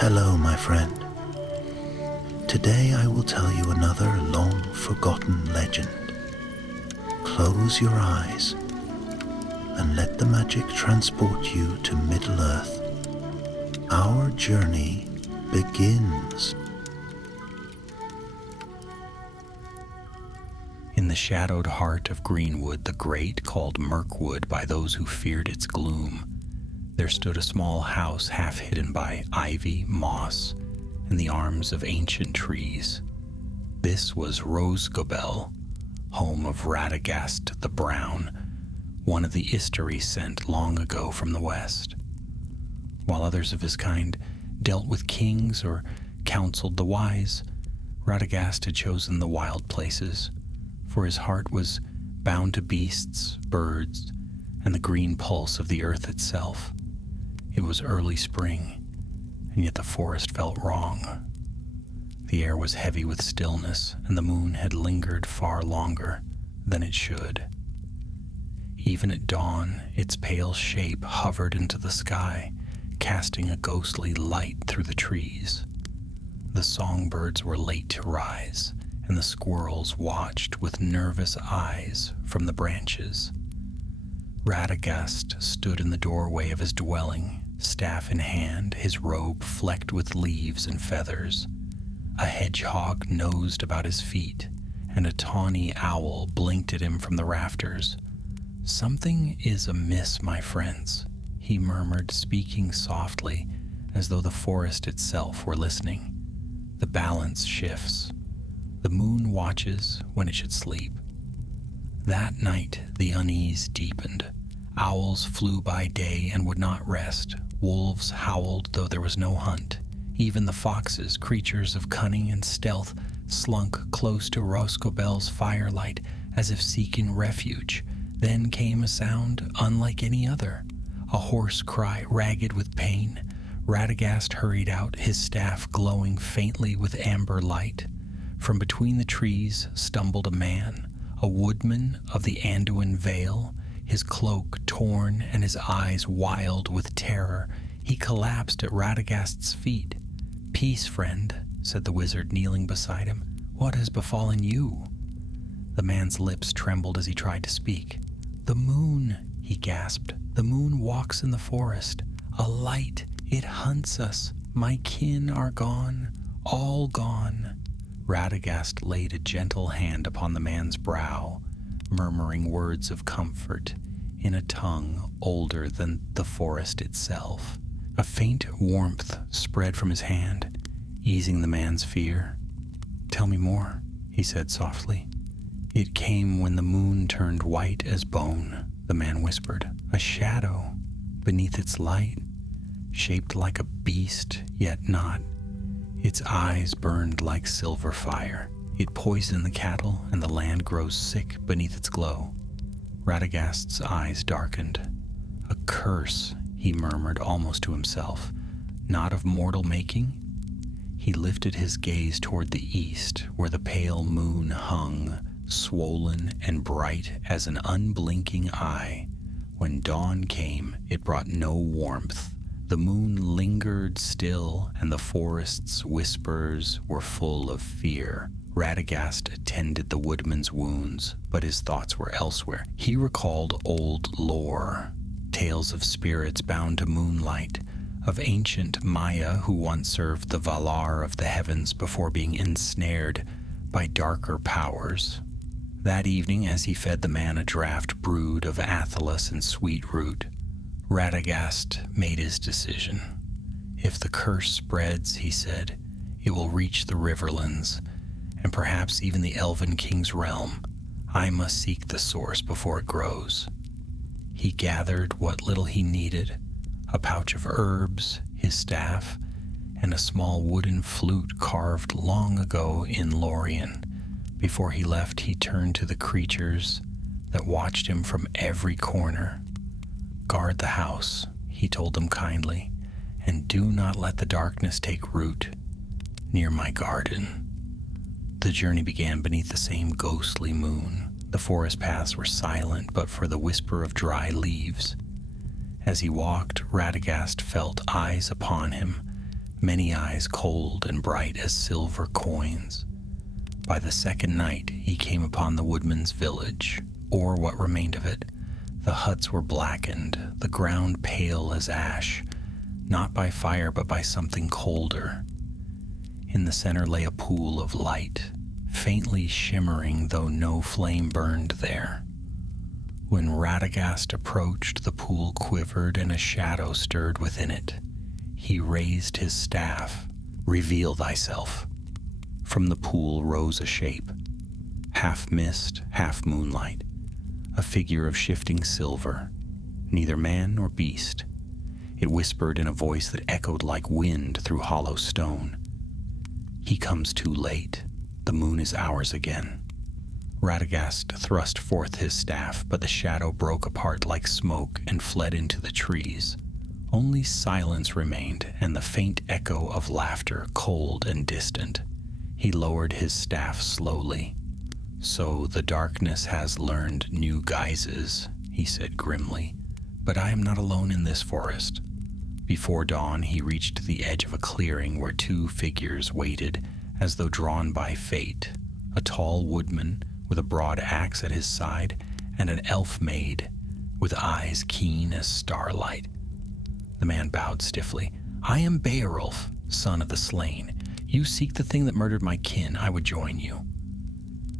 Hello, my friend. Today I will tell you another long-forgotten legend. Close your eyes and let the magic transport you to Middle-earth. Our journey begins. In the shadowed heart of Greenwood the Great, called Mirkwood by those who feared its gloom, there stood a small house half hidden by ivy, moss, and the arms of ancient trees. This was Rosgobel, home of Radagast the Brown, one of the Istari sent long ago from the west. While others of his kind dealt with kings or counseled the wise, Radagast had chosen the wild places, for his heart was bound to beasts, birds, and the green pulse of the earth itself. It was early spring, and yet the forest felt wrong. The air was heavy with stillness, and the moon had lingered far longer than it should. Even at dawn, its pale shape hovered into the sky, casting a ghostly light through the trees. The songbirds were late to rise, and the squirrels watched with nervous eyes from the branches. Radagast stood in the doorway of his dwelling, staff in hand, his robe flecked with leaves and feathers. A hedgehog nosed about his feet, and a tawny owl blinked at him from the rafters. "Something is amiss, my friends," he murmured, speaking softly, as though the forest itself were listening. "The balance shifts. The moon watches when it should sleep." That night the unease deepened. Owls flew by day and would not rest. Wolves howled though there was no hunt. Even the foxes, creatures of cunning and stealth, slunk close to Rosgobel's firelight as if seeking refuge. Then came a sound unlike any other, a hoarse cry ragged with pain. Radagast hurried out, his staff glowing faintly with amber light. From between the trees stumbled a man, a woodman of the Anduin Vale, his cloak torn and his eyes wild with terror. He collapsed at Radagast's feet. "Peace, friend," said the wizard, kneeling beside him. "What has befallen you?" The man's lips trembled as he tried to speak. "The moon," he gasped. "The moon walks in the forest. A light. It hunts us. My kin are gone. All gone." Radagast laid a gentle hand upon the man's brow, murmuring words of comfort in a tongue older than the forest itself. A faint warmth spread from his hand, easing the man's fear. "Tell me more," he said softly. "It came when the moon turned white as bone," the man whispered. "A shadow beneath its light, shaped like a beast, yet not. Its eyes burned like silver fire. It poisoned the cattle, and the land grows sick beneath its glow." Radagast's eyes darkened. "A curse," he murmured almost to himself. "Not of mortal making?" He lifted his gaze toward the east, where the pale moon hung, swollen and bright as an unblinking eye. When dawn came, it brought no warmth. The moon lingered still, and the forest's whispers were full of fear. Radagast attended the woodman's wounds, but his thoughts were elsewhere. He recalled old lore, tales of spirits bound to moonlight, of ancient Maya who once served the Valar of the heavens before being ensnared by darker powers. That evening, as he fed the man a draught brewed of athelas and sweet root, Radagast made his decision. "If the curse spreads," he said, "it will reach the Riverlands, and perhaps even the Elven King's realm. I must seek the source before it grows." He gathered what little he needed, a pouch of herbs, his staff, and a small wooden flute carved long ago in Lorien. Before he left, he turned to the creatures that watched him from every corner. "Guard the house," he told them kindly, "and do not let the darkness take root near my garden." The journey began beneath the same ghostly moon. The forest paths were silent but for the whisper of dry leaves. As he walked, Radagast felt eyes upon him, many eyes cold and bright as silver coins. By the second night, he came upon the woodman's village, or what remained of it. The huts were blackened, the ground pale as ash, not by fire but by something colder. In the center lay a pool of light, faintly shimmering though no flame burned there. When Radagast approached, the pool quivered and a shadow stirred within it. He raised his staff. "Reveal thyself." From the pool rose a shape, half mist, half moonlight, a figure of shifting silver, neither man nor beast. It whispered in a voice that echoed like wind through hollow stone. "He comes too late. The moon is ours again." Radagast thrust forth his staff, but the shadow broke apart like smoke and fled into the trees. Only silence remained and the faint echo of laughter, cold and distant. He lowered his staff slowly. "So the darkness has learned new guises," he said grimly. "But I am not alone in this forest." Before dawn, he reached the edge of a clearing where two figures waited, as though drawn by fate. A tall woodman with a broad axe at his side, and an elf maid with eyes keen as starlight. The man bowed stiffly. "I am Beowulf, son of the slain. You seek the thing that murdered my kin. I would join you."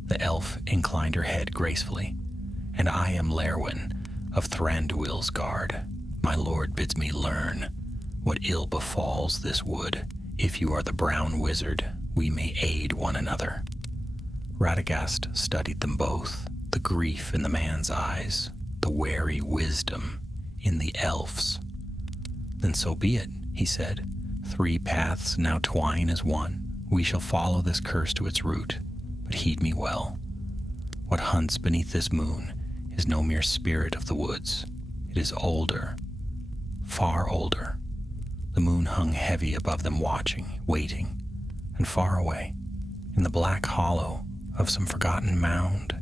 The elf inclined her head gracefully. "And I am Lerwin of Thranduil's guard. My lord bids me learn what ill befalls this wood. If you are the brown wizard, we may aid one another." Radagast studied them both, the grief in the man's eyes, the wary wisdom in the elf's. "Then so be it," he said. "Three paths now twine as one. We shall follow this curse to its root, but heed me well. What hunts beneath this moon is no mere spirit of the woods. It is older, far older." The moon hung heavy above them, watching, waiting, and far away, in the black hollow of some forgotten mound,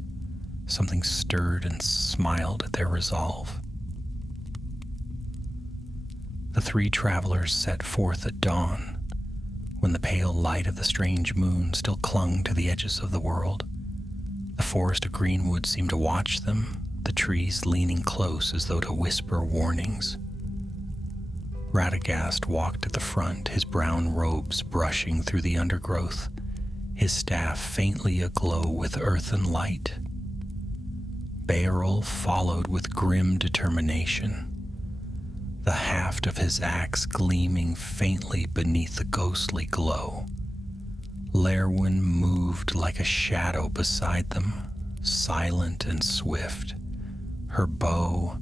something stirred and smiled at their resolve. The three travelers set forth at dawn, when the pale light of the strange moon still clung to the edges of the world. The forest of greenwood seemed to watch them, the trees leaning close as though to whisper warnings. Radagast walked at the front, his brown robes brushing through the undergrowth, his staff faintly aglow with earthen light. Beowulf followed with grim determination, the haft of his axe gleaming faintly beneath the ghostly glow. Lerwin moved like a shadow beside them, silent and swift, her bow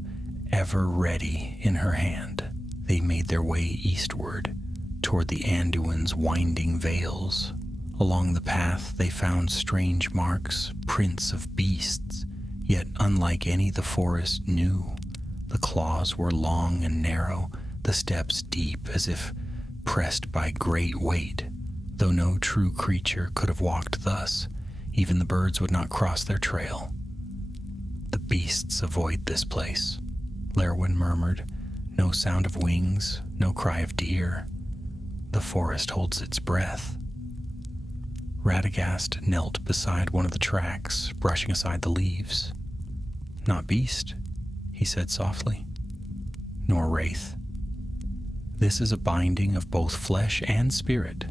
ever ready in her hand. They made their way eastward, toward the Anduin's winding vales. Along the path they found strange marks, prints of beasts, yet unlike any the forest knew. The claws were long and narrow, the steps deep, as if pressed by great weight. Though no true creature could have walked thus, even the birds would not cross their trail. "The beasts avoid this place," Lerwin murmured. "No sound of wings, no cry of deer. The forest holds its breath." Radagast knelt beside one of the tracks, brushing aside the leaves. "Not beast," he said softly, "nor wraith. This is a binding of both flesh and spirit,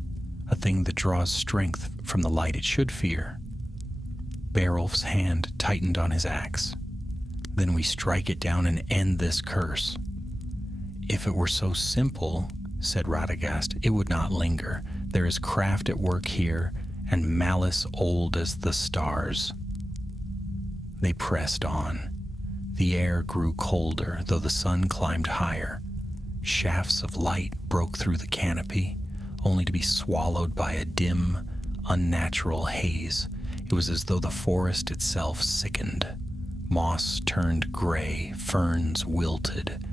a thing that draws strength from the light it should fear." Beowulf's hand tightened on his axe. "Then we strike it down and end this curse." "If it were so simple," said Radagast, "it would not linger. There is craft at work here, and malice old as the stars." They pressed on. The air grew colder, though the sun climbed higher. Shafts of light broke through the canopy, only to be swallowed by a dim, unnatural haze. It was as though the forest itself sickened. Moss turned gray, ferns wilted,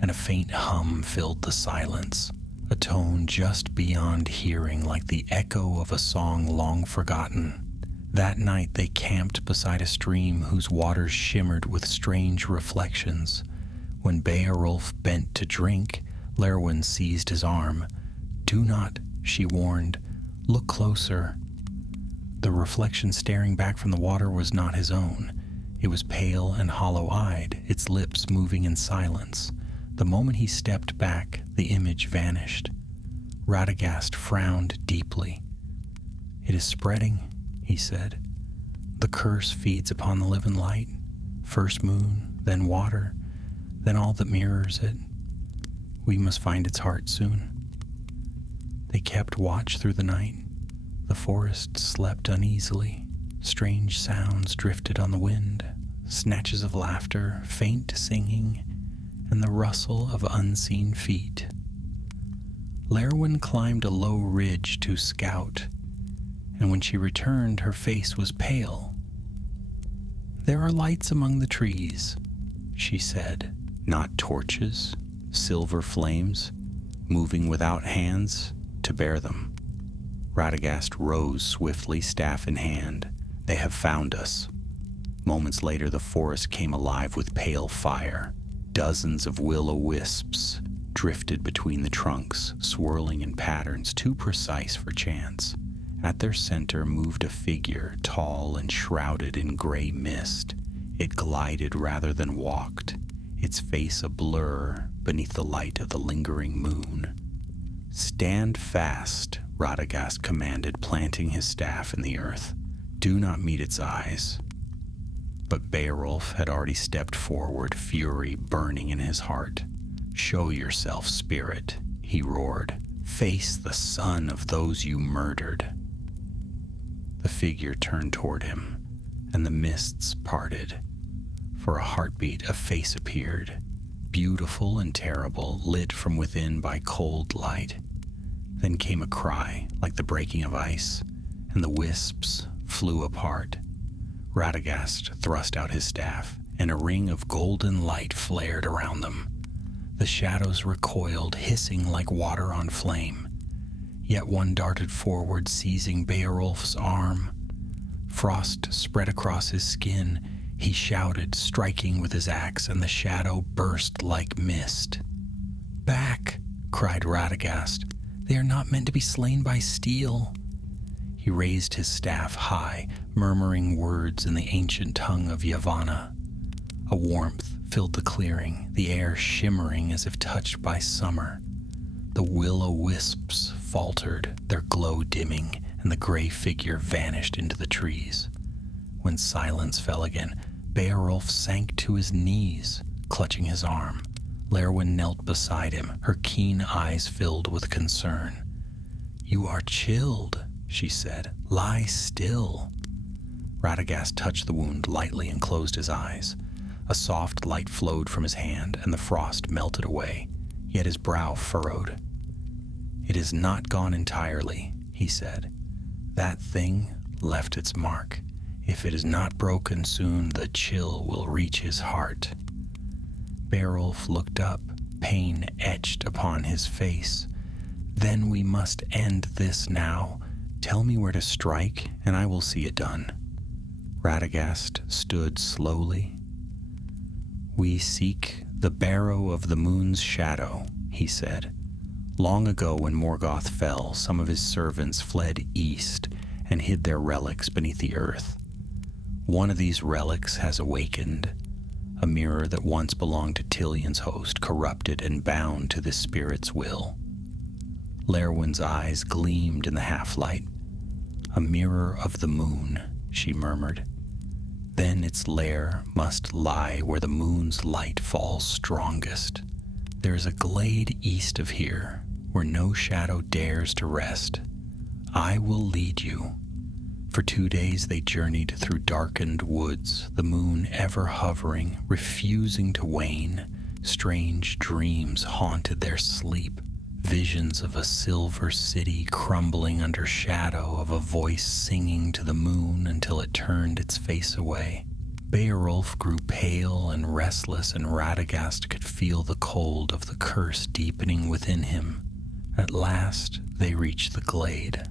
and a faint hum filled the silence, a tone just beyond hearing, like the echo of a song long forgotten. That night they camped beside a stream whose waters shimmered with strange reflections. When Beowulf bent to drink, Lerwin seized his arm. "Do not," she warned. "Look closer." The reflection staring back from the water was not his own. It was pale and hollow-eyed, its lips moving in silence. The moment he stepped back, the image vanished. Radagast frowned deeply. "It is spreading," he said. "The curse feeds upon the living light. First moon, then water, then all that mirrors it. We must find its heart soon." They kept watch through the night. The forest slept uneasily. Strange sounds drifted on the wind, snatches of laughter, faint singing, and the rustle of unseen feet. Lerwin climbed a low ridge to scout, and when she returned, her face was pale. "There are lights among the trees," she said. "Not torches, silver flames, moving without hands to bear them." Radagast rose swiftly, staff in hand. "They have found us." Moments later, the forest came alive with pale fire. Dozens of will-o'-wisps drifted between the trunks, swirling in patterns too precise for chance. At their center moved a figure, tall and shrouded in gray mist. It glided rather than walked, its face a blur beneath the light of the lingering moon. "Stand fast," Radagast commanded, planting his staff in the earth. "Do not meet its eyes." But Beowulf had already stepped forward, fury burning in his heart. "Show yourself, spirit," he roared. "Face the son of those you murdered." The figure turned toward him, and the mists parted. For a heartbeat, a face appeared, beautiful and terrible, lit from within by cold light. Then came a cry, like the breaking of ice, and the wisps flew apart. Radagast thrust out his staff, and a ring of golden light flared around them. The shadows recoiled, hissing like water on flame. Yet one darted forward, seizing Beowulf's arm. Frost spread across his skin. He shouted, striking with his axe, and the shadow burst like mist. "Back!" cried Radagast. "They are not meant to be slain by steel." He raised his staff high, murmuring words in the ancient tongue of Yavanna. A warmth filled the clearing, the air shimmering as if touched by summer. The will-o'-wisps faltered, their glow dimming, and the gray figure vanished into the trees. When silence fell again, Beowulf sank to his knees, clutching his arm. Lerwin knelt beside him, her keen eyes filled with concern. "You are chilled," she said. "Lie still." Radagast touched the wound lightly and closed his eyes. A soft light flowed from his hand, and the frost melted away, yet his brow furrowed. "It is not gone entirely," he said. "That thing left its mark. If it is not broken soon, the chill will reach his heart." Beowulf looked up, pain etched upon his face. "Then we must end this now. Tell me where to strike, and I will see it done." Radagast stood slowly. "We seek the barrow of the moon's shadow," he said. "Long ago, when Morgoth fell, some of his servants fled east and hid their relics beneath the earth. One of these relics has awakened, a mirror that once belonged to Tilian's host, corrupted and bound to the spirit's will." Lerwin's eyes gleamed in the half-light. "A mirror of the moon," she murmured. "Then its lair must lie where the moon's light falls strongest. There is a glade east of here, where no shadow dares to rest. I will lead you." For 2 days they journeyed through darkened woods, the moon ever hovering, refusing to wane. Strange dreams haunted their sleep, visions of a silver city crumbling under shadow of a voice singing to the moon until it turned its face away. Beowulf grew pale and restless, and Radagast could feel the cold of the curse deepening within him. At last they reached the glade.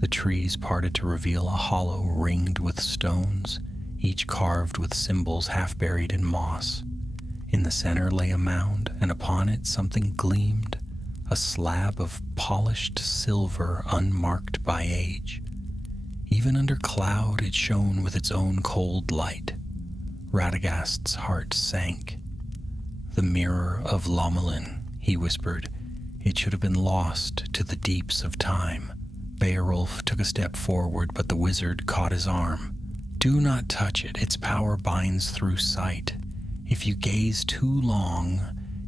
The trees parted to reveal a hollow ringed with stones, each carved with symbols half buried in moss. In the center lay a mound, and upon it something gleamed, a slab of polished silver unmarked by age. Even under cloud it shone with its own cold light. Radagast's heart sank. "The mirror of Lomelin," he whispered. "It should have been lost to the deeps of time." Beowulf took a step forward, but the wizard caught his arm. "Do not touch it. Its power binds through sight. If you gaze too long,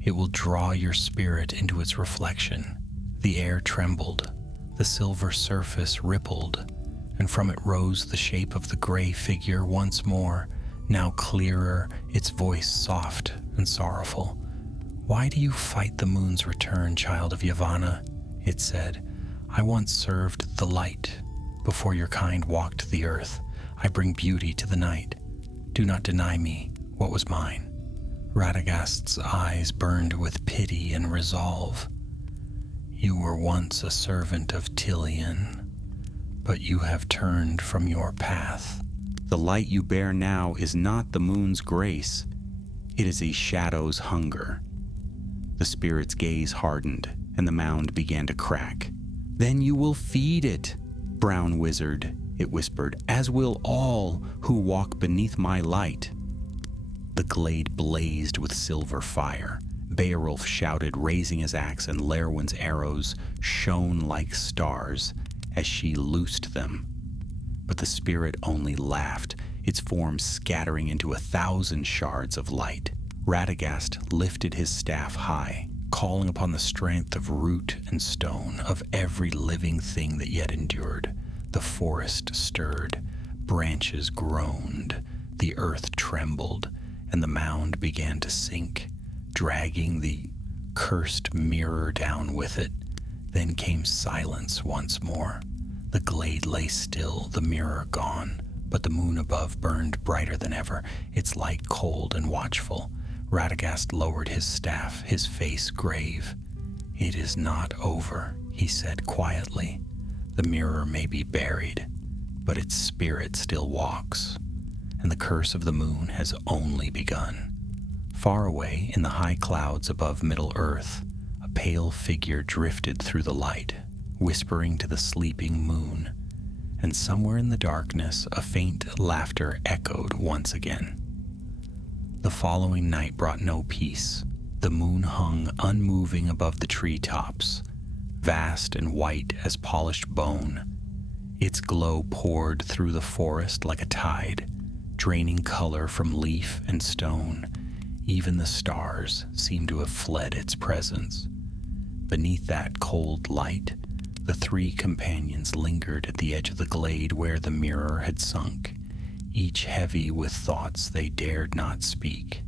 it will draw your spirit into its reflection." The air trembled, the silver surface rippled, and from it rose the shape of the gray figure once more, now clearer, its voice soft and sorrowful. "Why do you fight the moon's return, child of Yavanna?" it said. "I once served the light. Before your kind walked the earth, I bring beauty to the night. Do not deny me what was mine." Radagast's eyes burned with pity and resolve. "You were once a servant of Tilion, but you have turned from your path. The light you bear now is not the moon's grace. It is a shadow's hunger." The spirit's gaze hardened, and the mound began to crack. "Then you will feed it, brown wizard," it whispered, "as will all who walk beneath my light." The glade blazed with silver fire. Beowulf shouted, raising his axe, and Lerwin's arrows shone like stars as she loosed them. But the spirit only laughed, its form scattering into 1,000 shards of light. Radagast lifted his staff high, calling upon the strength of root and stone, of every living thing that yet endured. The forest stirred, branches groaned, the earth trembled, and the mound began to sink, dragging the cursed mirror down with it. Then came silence once more. The glade lay still, the mirror gone, but the moon above burned brighter than ever, its light cold and watchful. Radagast lowered his staff, his face grave. "It is not over," he said quietly. "The mirror may be buried, but its spirit still walks, and the curse of the moon has only begun." Far away in the high clouds above Middle-earth, a pale figure drifted through the light, whispering to the sleeping moon, and somewhere in the darkness a faint laughter echoed once again. The following night brought no peace. The moon hung unmoving above the treetops, vast and white as polished bone. Its glow poured through the forest like a tide, draining color from leaf and stone. Even the stars seemed to have fled its presence. Beneath that cold light, the three companions lingered at the edge of the glade where the mirror had sunk, each heavy with thoughts they dared not speak.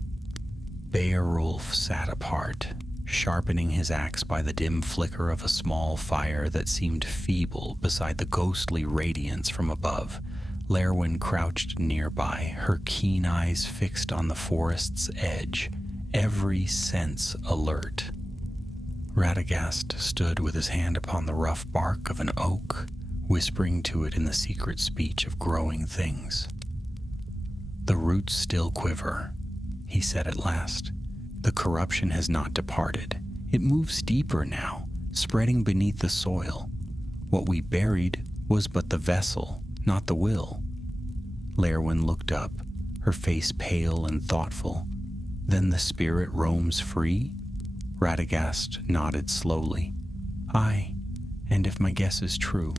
Beowulf sat apart, sharpening his axe by the dim flicker of a small fire that seemed feeble beside the ghostly radiance from above. Lerwin crouched nearby, her keen eyes fixed on the forest's edge, every sense alert. Radagast stood with his hand upon the rough bark of an oak, whispering to it in the secret speech of growing things. "The roots still quiver," he said at last. "The corruption has not departed. It moves deeper now, spreading beneath the soil. What we buried was but the vessel, not the will." Lerwin looked up, her face pale and thoughtful. "Then the spirit roams free?" Radagast nodded slowly. "Aye, and if my guess is true,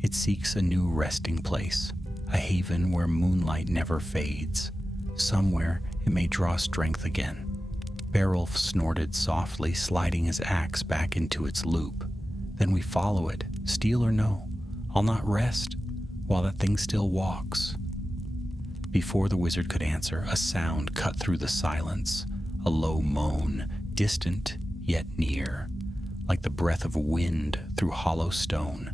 it seeks a new resting place, a haven where moonlight never fades. Somewhere it may draw strength again." Beowulf snorted softly, sliding his axe back into its loop. "Then we follow it, steel or no. I'll not rest while that thing still walks." Before the wizard could answer, a sound cut through the silence, a low moan, distant yet near, like the breath of wind through hollow stone.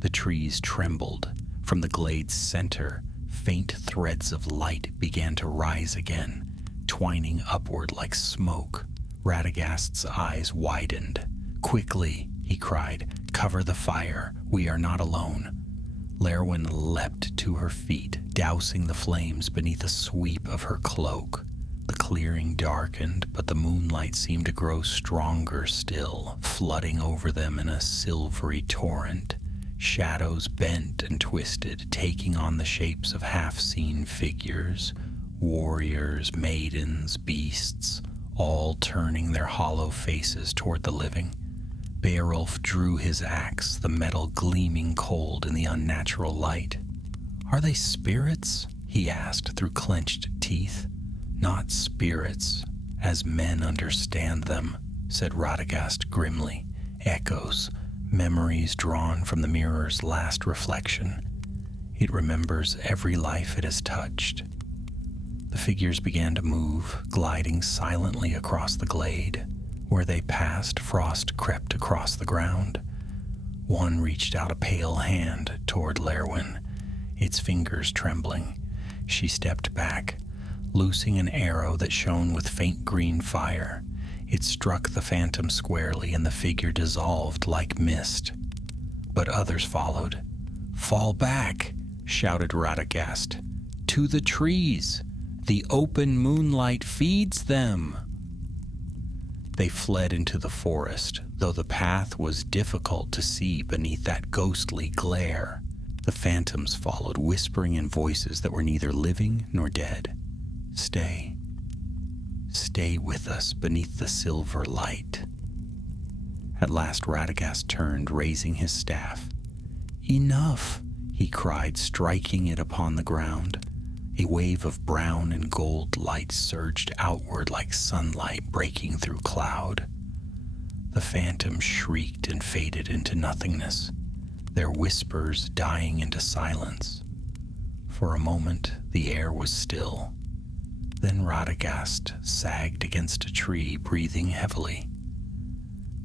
The trees trembled. From the glade's center, faint threads of light began to rise again, twining upward like smoke. Radagast's eyes widened. "Quickly," he cried, "cover the fire. We are not alone." Lerwin leapt to her feet, dousing the flames beneath a sweep of her cloak. The clearing darkened, but the moonlight seemed to grow stronger still, flooding over them in a silvery torrent. Shadows bent and twisted, taking on the shapes of half-seen figures, warriors, maidens, beasts, all turning their hollow faces toward the living. Beowulf drew his axe, the metal gleaming cold in the unnatural light. "Are they spirits?" he asked through clenched teeth. "Not spirits, as men understand them," said Radagast grimly. "Echoes, memories drawn from the mirror's last reflection. It remembers every life it has touched." The figures began to move, gliding silently across the glade. Where they passed, frost crept across the ground. One reached out a pale hand toward Lerwin, its fingers trembling. She stepped back, loosing an arrow that shone with faint green fire. It struck the phantom squarely, and the figure dissolved like mist. But others followed. "Fall back!" shouted Radagast. "To the trees! The open moonlight feeds them!" They fled into the forest, though the path was difficult to see beneath that ghostly glare. The phantoms followed, whispering in voices that were neither living nor dead. "Stay. Stay with us beneath the silver light." At last Radagast turned, raising his staff. "Enough!" he cried, striking it upon the ground. A wave of brown and gold light surged outward like sunlight breaking through cloud. The phantoms shrieked and faded into nothingness, their whispers dying into silence. For a moment, the air was still. Then Radagast sagged against a tree, breathing heavily.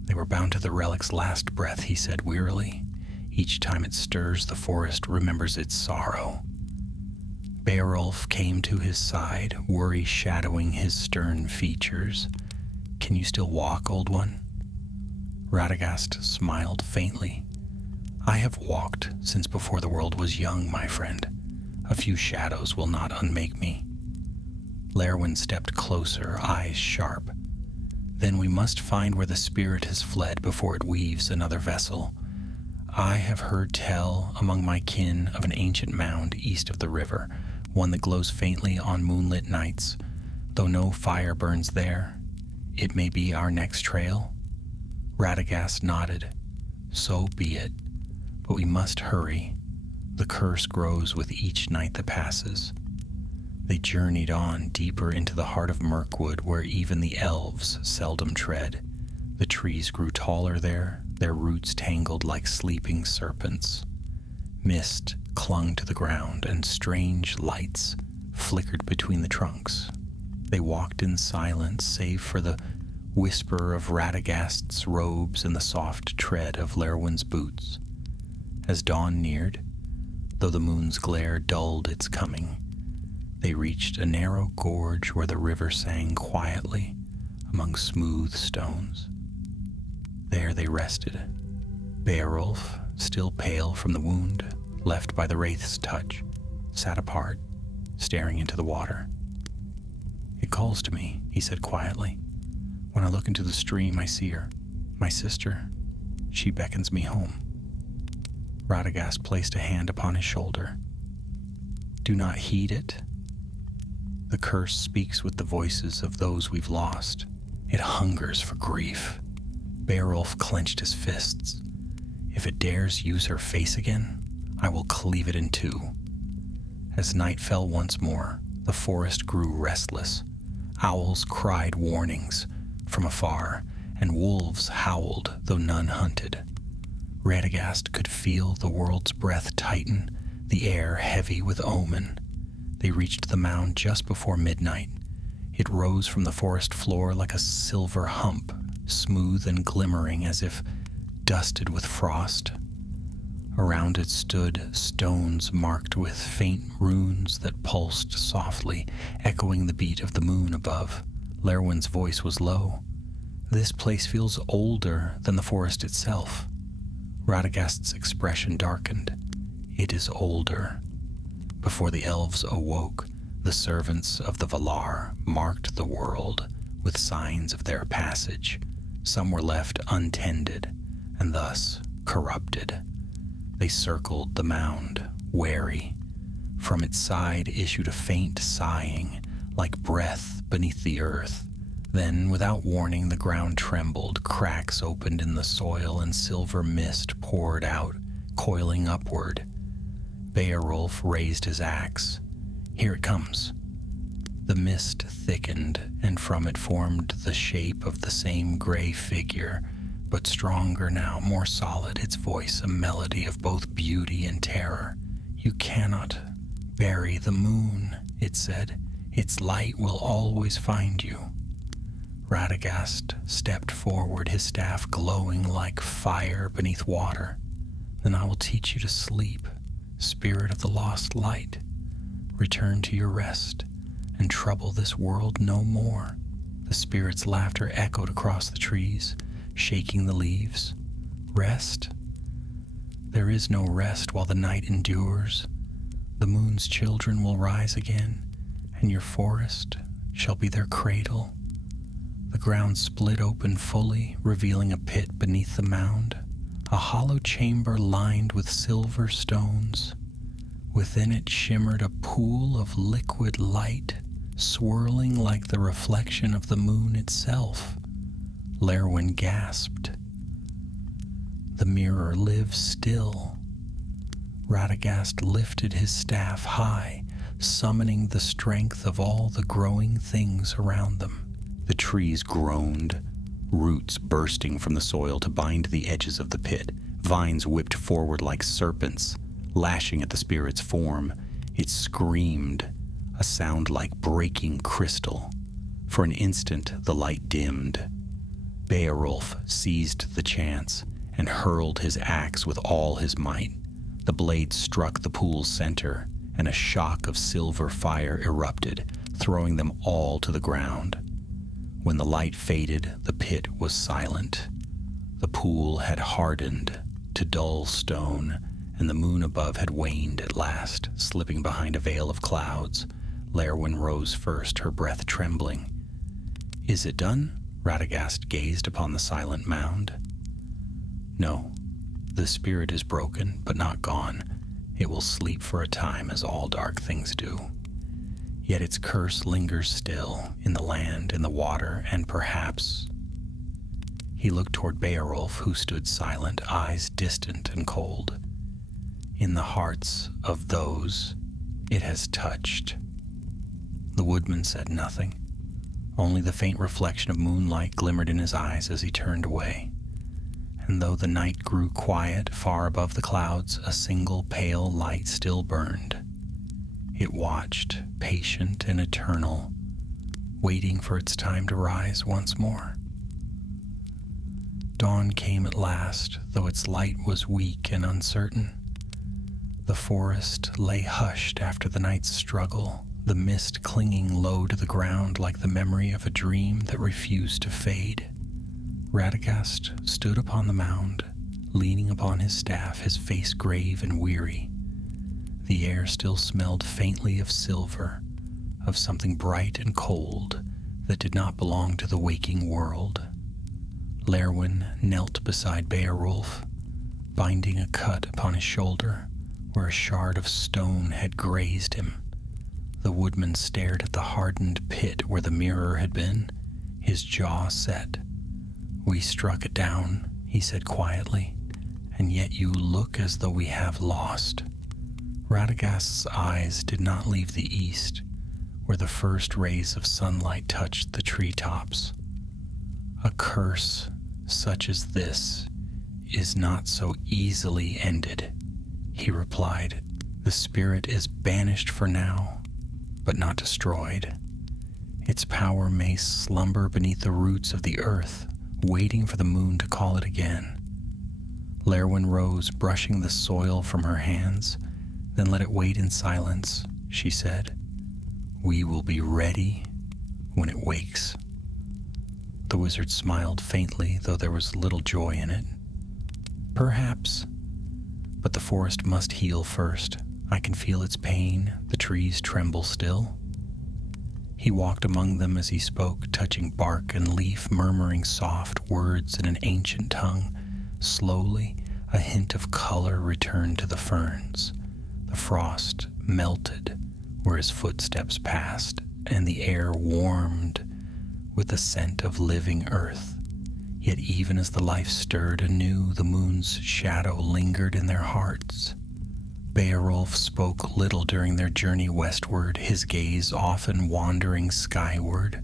"They were bound to the relic's last breath," he said wearily. "Each time it stirs, the forest remembers its sorrow." Beowulf came to his side, worry shadowing his stern features. "Can you still walk, old one?" Radagast smiled faintly. "I have walked since before the world was young, my friend. A few shadows will not unmake me." Lerwin stepped closer, eyes sharp. "Then we must find where the spirit has fled before it weaves another vessel. I have heard tell among my kin of an ancient mound east of the river, one that glows faintly on moonlit nights. Though no fire burns there, it may be our next trail." Radagast nodded. "So be it. But we must hurry. The curse grows with each night that passes." They journeyed on deeper into the heart of Mirkwood, where even the elves seldom tread. The trees grew taller there, their roots tangled like sleeping serpents. Mist clung to the ground, and strange lights flickered between the trunks. They walked in silence, save for the whisper of Radagast's robes and the soft tread of Lerwin's boots. As dawn neared, though the moon's glare dulled its coming, they reached a narrow gorge where the river sang quietly among smooth stones. There they rested. Beowulf, still pale from the wound left by the wraith's touch, sat apart, staring into the water. "It calls to me," he said quietly. "When I look into the stream, I see her, my sister. She beckons me home." Radagast placed a hand upon his shoulder. "Do not heed it. The curse speaks with the voices of those we've lost. It hungers for grief." Beowulf clenched his fists. "If it dares use her face again, I will cleave it in two." As night fell once more, the forest grew restless. Owls cried warnings from afar, and wolves howled, though none hunted. Radagast could feel the world's breath tighten, the air heavy with omen. They reached the mound just before midnight. It rose from the forest floor like a silver hump, smooth and glimmering as if dusted with frost. Around it stood stones marked with faint runes that pulsed softly, echoing the beat of the moon above. Lerwin's voice was low. "This place feels older than the forest itself." Radagast's expression darkened. "It is older." Before the elves awoke, The servants of the Valar marked the world with signs of their passage. Some were left untended and thus corrupted. They circled the mound, wary. From its side issued a faint sighing, like breath beneath the earth. Then, without warning, the ground trembled, cracks opened in the soil, and silver mist poured out, coiling upward. Beowulf raised his axe. Here it comes. The mist thickened, and from it formed the shape of the same gray figure, but stronger now, more solid, its voice a melody of both beauty and terror. "You cannot bury the moon," it said. "Its light will always find you." Radagast stepped forward, his staff glowing like fire beneath water. "Then I will teach you to sleep, spirit of the lost light. Return to your rest and trouble this world no more." The spirit's laughter echoed across the trees, shaking the leaves. "Rest? There is no rest while the night endures. The moon's children will rise again, and your forest shall be their cradle." The ground split open fully, revealing a pit beneath the mound, a hollow chamber lined with silver stones. Within it shimmered a pool of liquid light, swirling like the reflection of the moon itself. Lerwin gasped. The mirror lives still. Radagast lifted his staff high, summoning the strength of all the growing things around them. The trees groaned, roots bursting from the soil to bind the edges of the pit. Vines whipped forward like serpents, lashing at the spirit's form. It screamed, a sound like breaking crystal. For an instant, the light dimmed. Beowulf seized the chance and hurled his axe with all his might. The blade struck the pool's center, and a shock of silver fire erupted, throwing them all to the ground. When the light faded, the pit was silent. The pool had hardened to dull stone, and the moon above had waned at last, slipping behind a veil of clouds. Lerwin rose first, her breath trembling. "Is it done?" Radagast gazed upon the silent mound. "No. The spirit is broken, but not gone. It will sleep for a time, as all dark things do. Yet its curse lingers still, in the land, in the water, and perhaps—" He looked toward Beowulf, who stood silent, eyes distant and cold. "In the hearts of those it has touched." The woodman said nothing. Only the faint reflection of moonlight glimmered in his eyes as he turned away. And though the night grew quiet far above the clouds, a single pale light still burned. It watched, patient and eternal, waiting for its time to rise once more. Dawn came at last, though its light was weak and uncertain. The forest lay hushed after the night's struggle, the mist clinging low to the ground like the memory of a dream that refused to fade. Radagast stood upon the mound, leaning upon his staff, his face grave and weary. The air still smelled faintly of silver, of something bright and cold that did not belong to the waking world. Lerwin knelt beside Beowulf, binding a cut upon his shoulder where a shard of stone had grazed him. The woodman stared at the hardened pit where the mirror had been, his jaw set. "We struck it down," he said quietly, "and yet you look as though we have lost." Radagast's eyes did not leave the east, where the first rays of sunlight touched the treetops. "A curse such as this is not so easily ended," he replied. "The spirit is banished for now, but not destroyed. Its power may slumber beneath the roots of the earth, waiting for the moon to call it again." Lerwin rose, brushing the soil from her hands. "Then let it wait in silence," she said. "We will be ready when it wakes." The wizard smiled faintly, though there was little joy in it. "Perhaps, but the forest must heal first. I can feel its pain, the trees tremble still." He walked among them as he spoke, touching bark and leaf, murmuring soft words in an ancient tongue. Slowly, a hint of color returned to the ferns. The frost melted where his footsteps passed, and the air warmed with the scent of living earth. Yet even as the life stirred anew, the moon's shadow lingered in their hearts. Beowulf spoke little during their journey westward, his gaze often wandering skyward.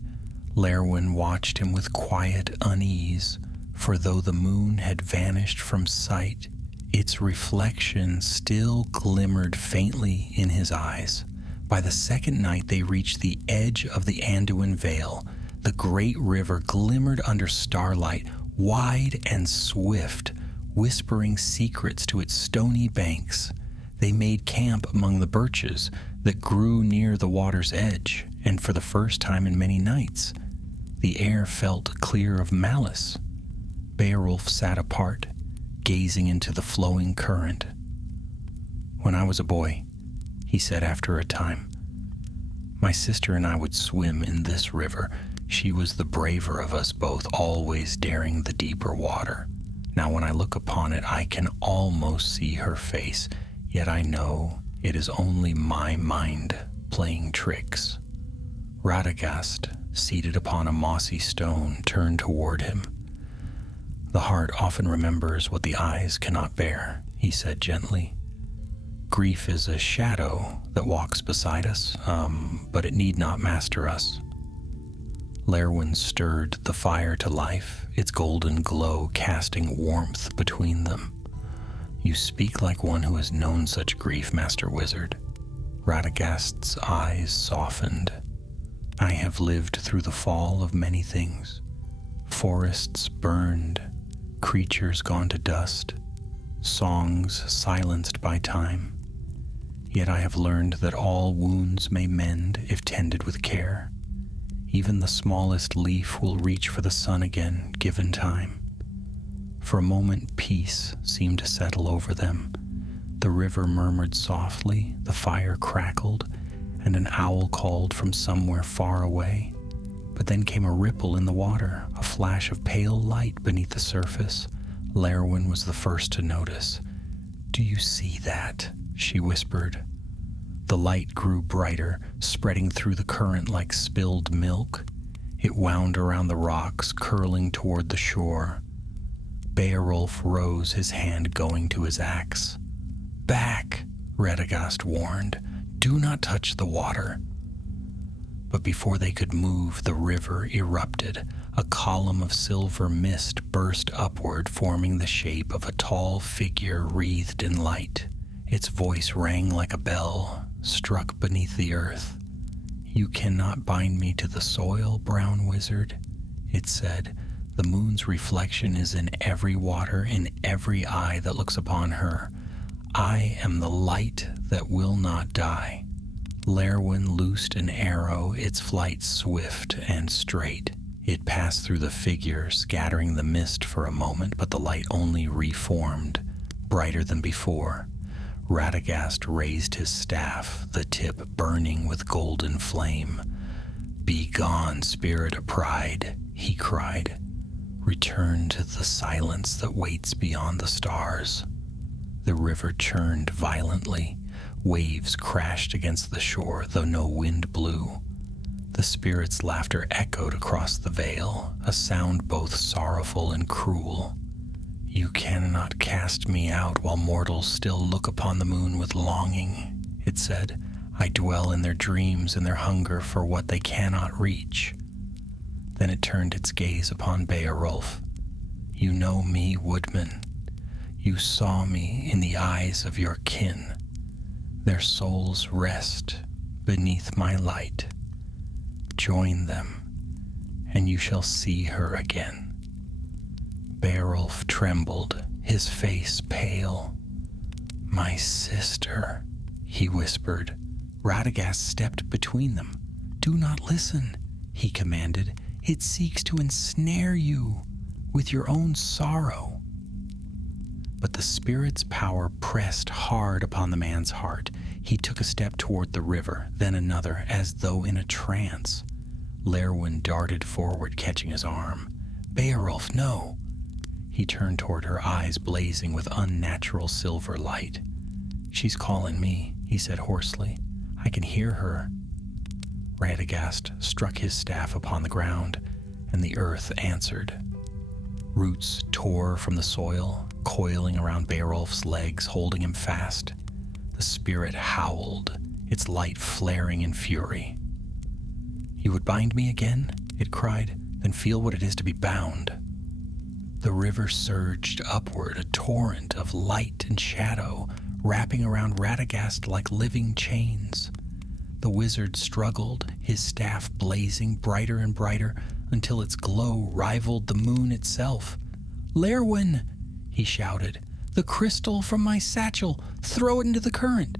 Lerwin watched him with quiet unease, for though the moon had vanished from sight, its reflection still glimmered faintly in his eyes. By the second night they reached the edge of the Anduin Vale. The great river glimmered under starlight, wide and swift, whispering secrets to its stony banks. They made camp among the birches that grew near the water's edge, and for the first time in many nights, the air felt clear of malice. Beowulf sat apart, gazing into the flowing current. "When I was a boy," he said after a time, "my sister and I would swim in this river. She was the braver of us both, always daring the deeper water. Now when I look upon it, I can almost see her face. Yet I know it is only my mind playing tricks." Radagast, seated upon a mossy stone, turned toward him. "The heart often remembers what the eyes cannot bear," he said gently. "Grief is a shadow that walks beside us, but it need not master us." Lerwin stirred the fire to life, its golden glow casting warmth between them. "You speak like one who has known such grief, Master Wizard." Radagast's eyes softened. "I have lived through the fall of many things. Forests burned, creatures gone to dust, songs silenced by time. Yet I have learned that all wounds may mend if tended with care. Even the smallest leaf will reach for the sun again, given time." For a moment, peace seemed to settle over them. The river murmured softly, the fire crackled, and an owl called from somewhere far away. But then came a ripple in the water, a flash of pale light beneath the surface. Lerwin was the first to notice. "Do you see that?" she whispered. The light grew brighter, spreading through the current like spilled milk. It wound around the rocks, curling toward the shore. Beowulf rose, his hand going to his axe. "Back," Radagast warned. "Do not touch the water." But before they could move, the river erupted. A column of silver mist burst upward, forming the shape of a tall figure wreathed in light. Its voice rang like a bell, struck beneath the earth. "You cannot bind me to the soil, brown wizard," it said. "The moon's reflection is in every water, in every eye that looks upon her. I am the light that will not die." Lerwin loosed an arrow, its flight swift and straight. It passed through the figure, scattering the mist for a moment, but the light only reformed, brighter than before. Radagast raised his staff, the tip burning with golden flame. "Be gone, spirit of pride," he cried. "Return to the silence that waits beyond the stars." The river churned violently. Waves crashed against the shore, though no wind blew. The spirit's laughter echoed across the vale, a sound both sorrowful and cruel. "You cannot cast me out while mortals still look upon the moon with longing," it said. "I dwell in their dreams and their hunger for what they cannot reach." Then it turned its gaze upon Beowulf. "You know me, woodman. You saw me in the eyes of your kin. Their souls rest beneath my light. Join them, and you shall see her again." Beowulf trembled, his face pale. "My sister," he whispered. Radagast stepped between them. "Do not listen," he commanded. "It seeks to ensnare you with your own sorrow." But the spirit's power pressed hard upon the man's heart. He took a step toward the river, then another, as though in a trance. Lerwin darted forward, catching his arm. Beowulf, no! He turned toward her, eyes blazing with unnatural silver light. She's calling me, he said hoarsely. I can hear her. Radagast struck his staff upon the ground, and the earth answered. Roots tore from the soil, coiling around Beowulf's legs, holding him fast. The spirit howled, its light flaring in fury. You would bind me again? It cried. Then feel what it is to be bound. The river surged upward, a torrent of light and shadow, wrapping around Radagast like living chains. The wizard struggled, his staff blazing brighter and brighter until its glow rivaled the moon itself. Lerwin, he shouted, the crystal from my satchel, throw it into the current.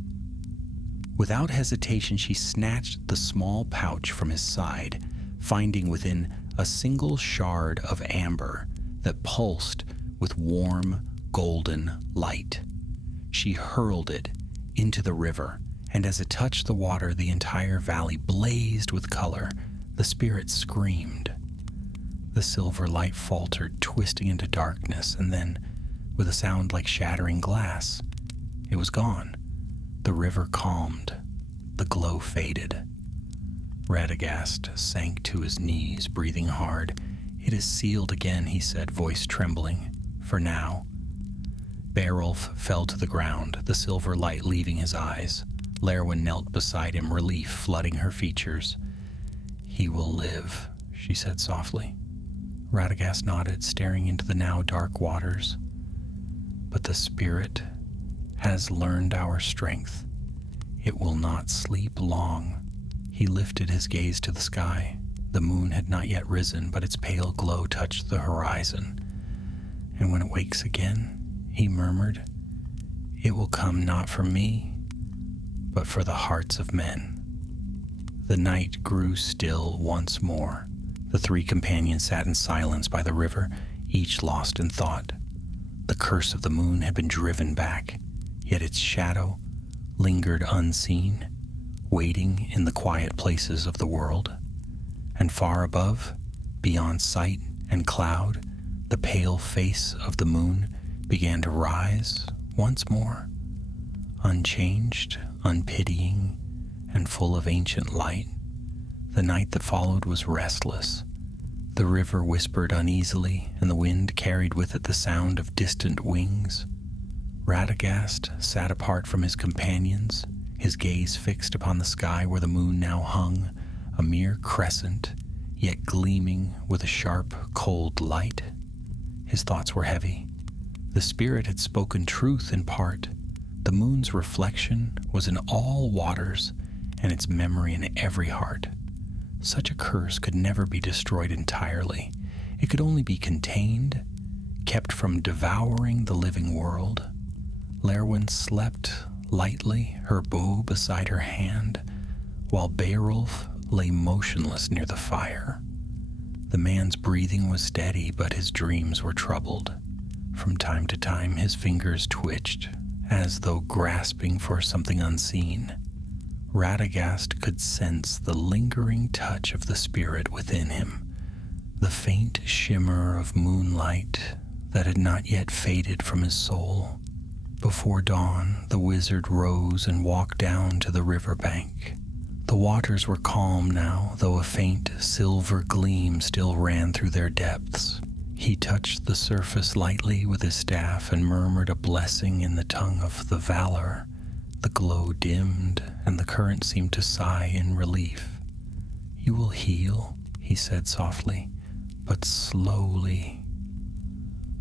Without hesitation, she snatched the small pouch from his side, finding within a single shard of amber that pulsed with warm, golden light. She hurled it into the river, and as it touched the water, the entire valley blazed with color. The spirit screamed. The silver light faltered, twisting into darkness, and then, with a sound like shattering glass, it was gone. The river calmed. The glow faded. Radagast sank to his knees, breathing hard. It is sealed again, he said, voice trembling. For now. Beowulf fell to the ground, the silver light leaving his eyes. Lerwin knelt beside him, relief flooding her features. He will live, she said softly. Radagast nodded, staring into the now dark waters. But the spirit has learned our strength. It will not sleep long. He lifted his gaze to the sky. The moon had not yet risen, but its pale glow touched the horizon. And when it wakes again, he murmured, it will come not for me, but for the hearts of men. The night grew still once more. The three companions sat in silence by the river, each lost in thought. The curse of the moon had been driven back, yet its shadow lingered unseen, waiting in the quiet places of the world. And far above, beyond sight and cloud, the pale face of the moon began to rise once more, unchanged, unpitying, and full of ancient light. The night that followed was restless. The river whispered uneasily, and the wind carried with it the sound of distant wings. Radagast sat apart from his companions, his gaze fixed upon the sky where the moon now hung, a mere crescent, yet gleaming with a sharp, cold light. His thoughts were heavy. The spirit had spoken truth in part. The moon's reflection was in all waters, and its memory in every heart. Such a curse could never be destroyed entirely. It could only be contained, kept from devouring the living world. Lerwin slept lightly, her bow beside her hand, while Beowulf lay motionless near the fire. The man's breathing was steady, but his dreams were troubled. From time to time, his fingers twitched, as though grasping for something unseen. Radagast could sense the lingering touch of the spirit within him, the faint shimmer of moonlight that had not yet faded from his soul. Before dawn, the wizard rose and walked down to the river bank. The waters were calm now, though a faint silver gleam still ran through their depths. He touched the surface lightly with his staff and murmured a blessing in the tongue of the Valor. The glow dimmed, and the current seemed to sigh in relief. You will heal, he said softly, but slowly.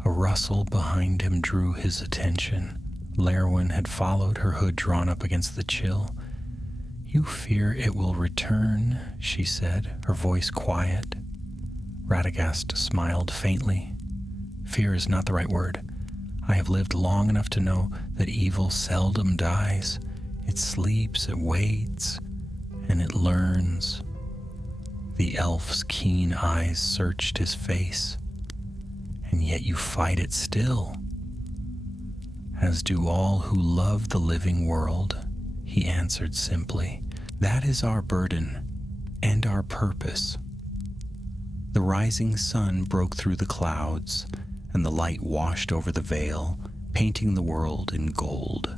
A rustle behind him drew his attention. Lerwin had followed, her hood drawn up against the chill. You fear it will return, she said, her voice quiet. Radagast smiled faintly. Fear is not the right word. I have lived long enough to know that evil seldom dies. It sleeps, it waits, and it learns. The elf's keen eyes searched his face. And yet you fight it still. As do all who love the living world, he answered simply. That is our burden and our purpose. The rising sun broke through the clouds, and the light washed over the vale, painting the world in gold.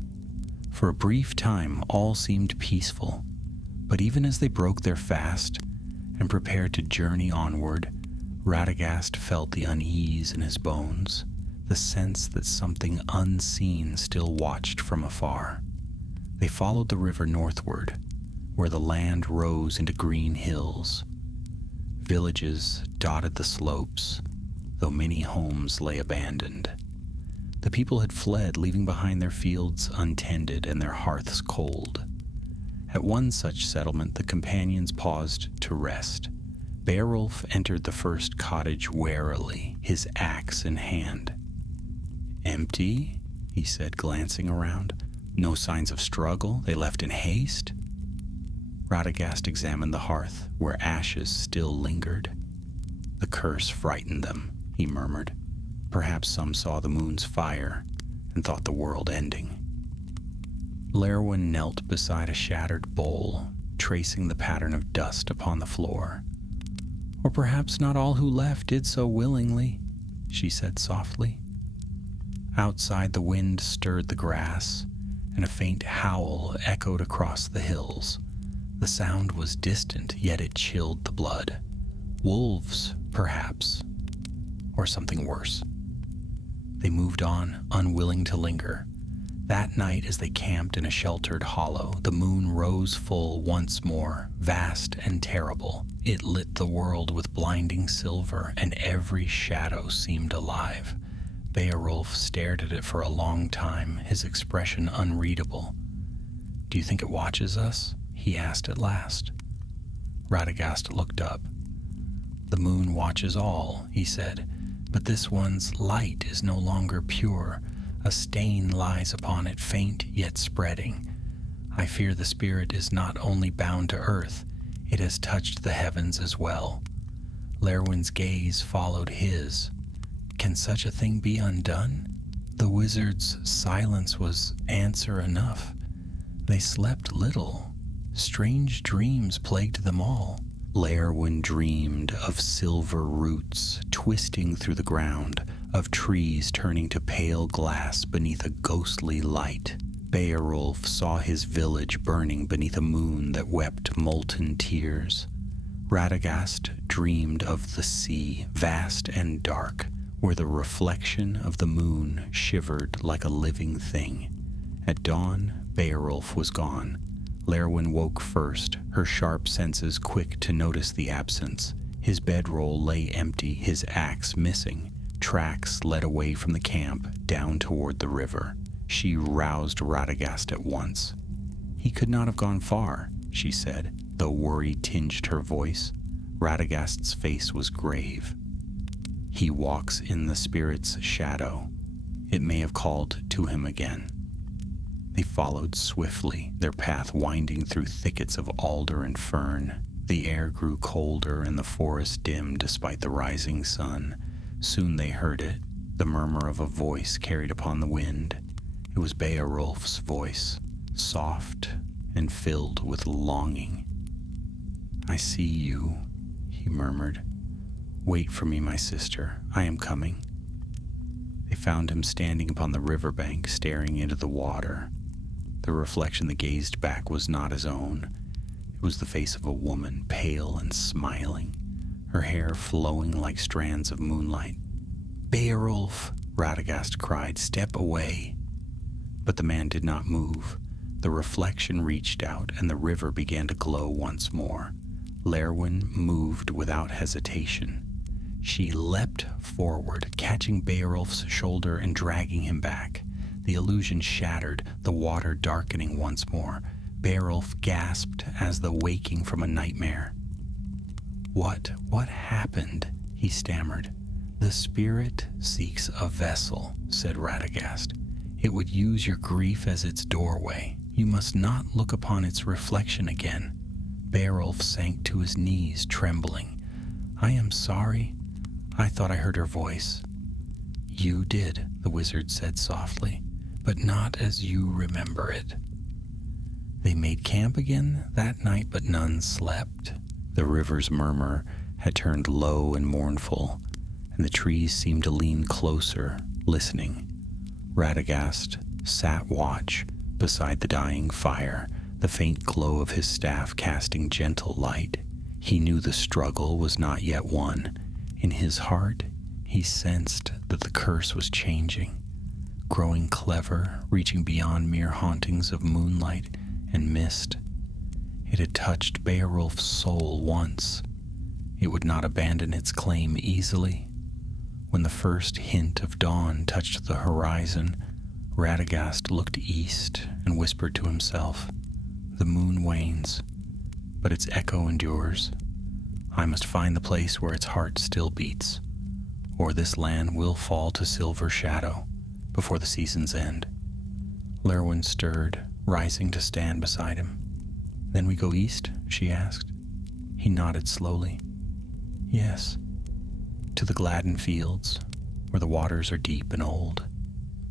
For a brief time, all seemed peaceful, but even as they broke their fast and prepared to journey onward, Radagast felt the unease in his bones, the sense that something unseen still watched from afar. They followed the river northward, where the land rose into green hills. Villages dotted the slopes, though many homes lay abandoned. The people had fled, leaving behind their fields untended and their hearths cold. At one such settlement, the companions paused to rest. Beowulf entered the first cottage warily, his axe in hand. "Empty?" he said, glancing around. "No signs of struggle? They left in haste?" Radagast examined the hearth, where ashes still lingered. "The curse frightened them," he murmured. "Perhaps some saw the moon's fire and thought the world ending." Lerwin knelt beside a shattered bowl, tracing the pattern of dust upon the floor. "Or perhaps not all who left did so willingly," she said softly. Outside, the wind stirred the grass, and a faint howl echoed across the hills. The sound was distant, yet it chilled the blood. Wolves, perhaps, or something worse. They moved on, unwilling to linger. That night, as they camped in a sheltered hollow, the moon rose full once more, vast and terrible. It lit the world with blinding silver, and every shadow seemed alive. Beowulf stared at it for a long time, his expression unreadable. "Do you think it watches us?" he asked at last. Radagast looked up. "The moon watches all," he said, "but this one's light is no longer pure. A stain lies upon it, faint yet spreading. I fear the spirit is not only bound to earth, it has touched the heavens as well." Lerwin's gaze followed his. Can such a thing be undone? The wizard's silence was answer enough. They slept little. Strange dreams plagued them all. Lerwin dreamed of silver roots twisting through the ground, of trees turning to pale glass beneath a ghostly light. Beowulf saw his village burning beneath a moon that wept molten tears. Radagast dreamed of the sea, vast and dark, where the reflection of the moon shivered like a living thing. At dawn, Beowulf was gone. Lerwin woke first, her sharp senses quick to notice the absence. His bedroll lay empty, his axe missing. Tracks led away from the camp, down toward the river. She roused Radagast at once. "He could not have gone far," she said, though worry tinged her voice. Radagast's face was grave. "He walks in the spirit's shadow. It may have called to him again." They followed swiftly, their path winding through thickets of alder and fern. The air grew colder and the forest dim despite the rising sun. Soon they heard it, the murmur of a voice carried upon the wind. It was Beowulf's voice, soft and filled with longing. "I see you," he murmured. "Wait for me, my sister. I am coming." They found him standing upon the riverbank, staring into the water. The reflection that gazed back was not his own. It was the face of a woman, pale and smiling, her hair flowing like strands of moonlight. "Beowulf!" Radagast cried, "Step away!" But the man did not move. The reflection reached out, and the river began to glow once more. Lerwin moved without hesitation. She leapt forward, catching Beowulf's shoulder and dragging him back. The illusion shattered, the water darkening once more. Beowulf gasped as though waking from a nightmare. What happened?" he stammered. "The spirit seeks a vessel," said Radagast. "It would use your grief as its doorway. You must not look upon its reflection again." Beowulf sank to his knees, trembling. "I am sorry. I thought I heard her voice." "You did," the wizard said softly, "but not as you remember it." They made camp again that night, but none slept. The river's murmur had turned low and mournful, and the trees seemed to lean closer, listening. Radagast sat watch beside the dying fire, the faint glow of his staff casting gentle light. He knew the struggle was not yet won. In his heart, he sensed that the curse was changing, growing clever, reaching beyond mere hauntings of moonlight and mist. It had touched Beowulf's soul once. It would not abandon its claim easily. When the first hint of dawn touched the horizon, Radagast looked east and whispered to himself, "The moon wanes, but its echo endures. I must find the place where its heart still beats, or this land will fall to silver shadow before the season's end." Lerwin stirred, rising to stand beside him. "Then we go east?" she asked. He nodded slowly. "Yes, to the Gladden fields, where the waters are deep and old.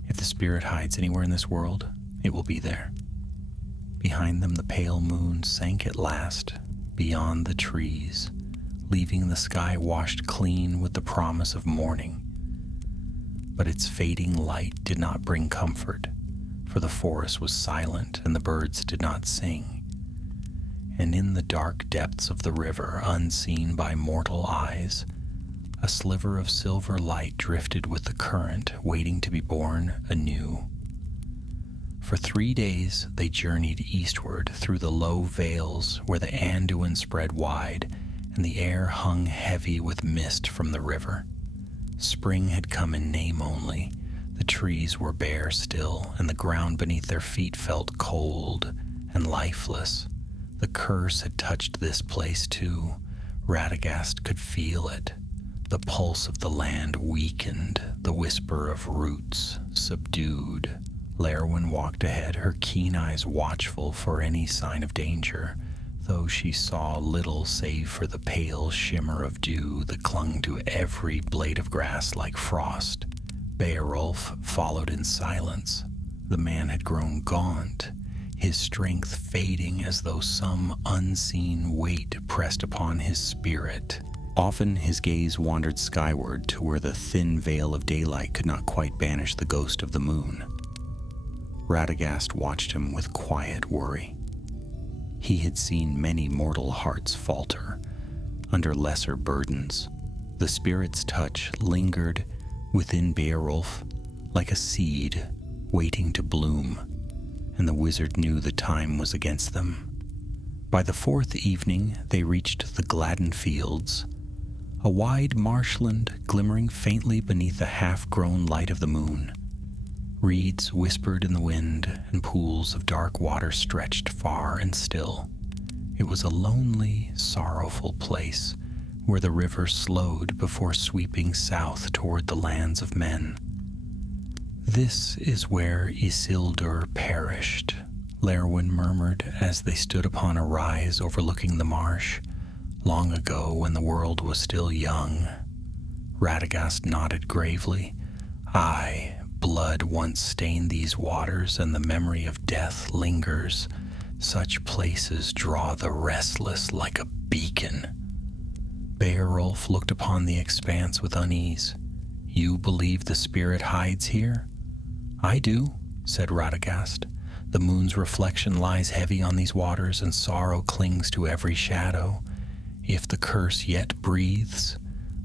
If the spirit hides anywhere in this world, it will be there." Behind them, the pale moon sank at last, beyond the trees, leaving the sky washed clean with the promise of morning. But its fading light did not bring comfort, for the forest was silent and the birds did not sing. And in the dark depths of the river, unseen by mortal eyes, a sliver of silver light drifted with the current, waiting to be born anew. For 3 days they journeyed eastward through the low vales where the Anduin spread wide, and the air hung heavy with mist from the river. Spring had come in name only. The trees were bare still, and the ground beneath their feet felt cold and lifeless. The curse had touched this place too. Radagast could feel it. The pulse of the land weakened, the whisper of roots subdued. Lerwin walked ahead, her keen eyes watchful for any sign of danger, though she saw little save for the pale shimmer of dew that clung to every blade of grass like frost. Beowulf followed in silence. The man had grown gaunt, his strength fading as though some unseen weight pressed upon his spirit. Often his gaze wandered skyward to where the thin veil of daylight could not quite banish the ghost of the moon. Radagast watched him with quiet worry. He had seen many mortal hearts falter under lesser burdens. The spirit's touch lingered within Beowulf like a seed waiting to bloom, and the wizard knew the time was against them. By the 4th evening, they reached the Gladden fields, a wide marshland glimmering faintly beneath the half-grown light of the moon. Reeds whispered in the wind, and pools of dark water stretched far and still. It was a lonely, sorrowful place, where the river slowed before sweeping south toward the lands of men. "This is where Isildur perished," Lerwin murmured as they stood upon a rise overlooking the marsh. "Long ago, when the world was still young." Radagast nodded gravely. "Aye, blood once stained these waters, and the memory of death lingers. Such places draw the restless like a beacon." Beowulf looked upon the expanse with unease. "You believe the spirit hides here?" "I do," said Radagast. "The moon's reflection lies heavy on these waters, and sorrow clings to every shadow. If the curse yet breathes,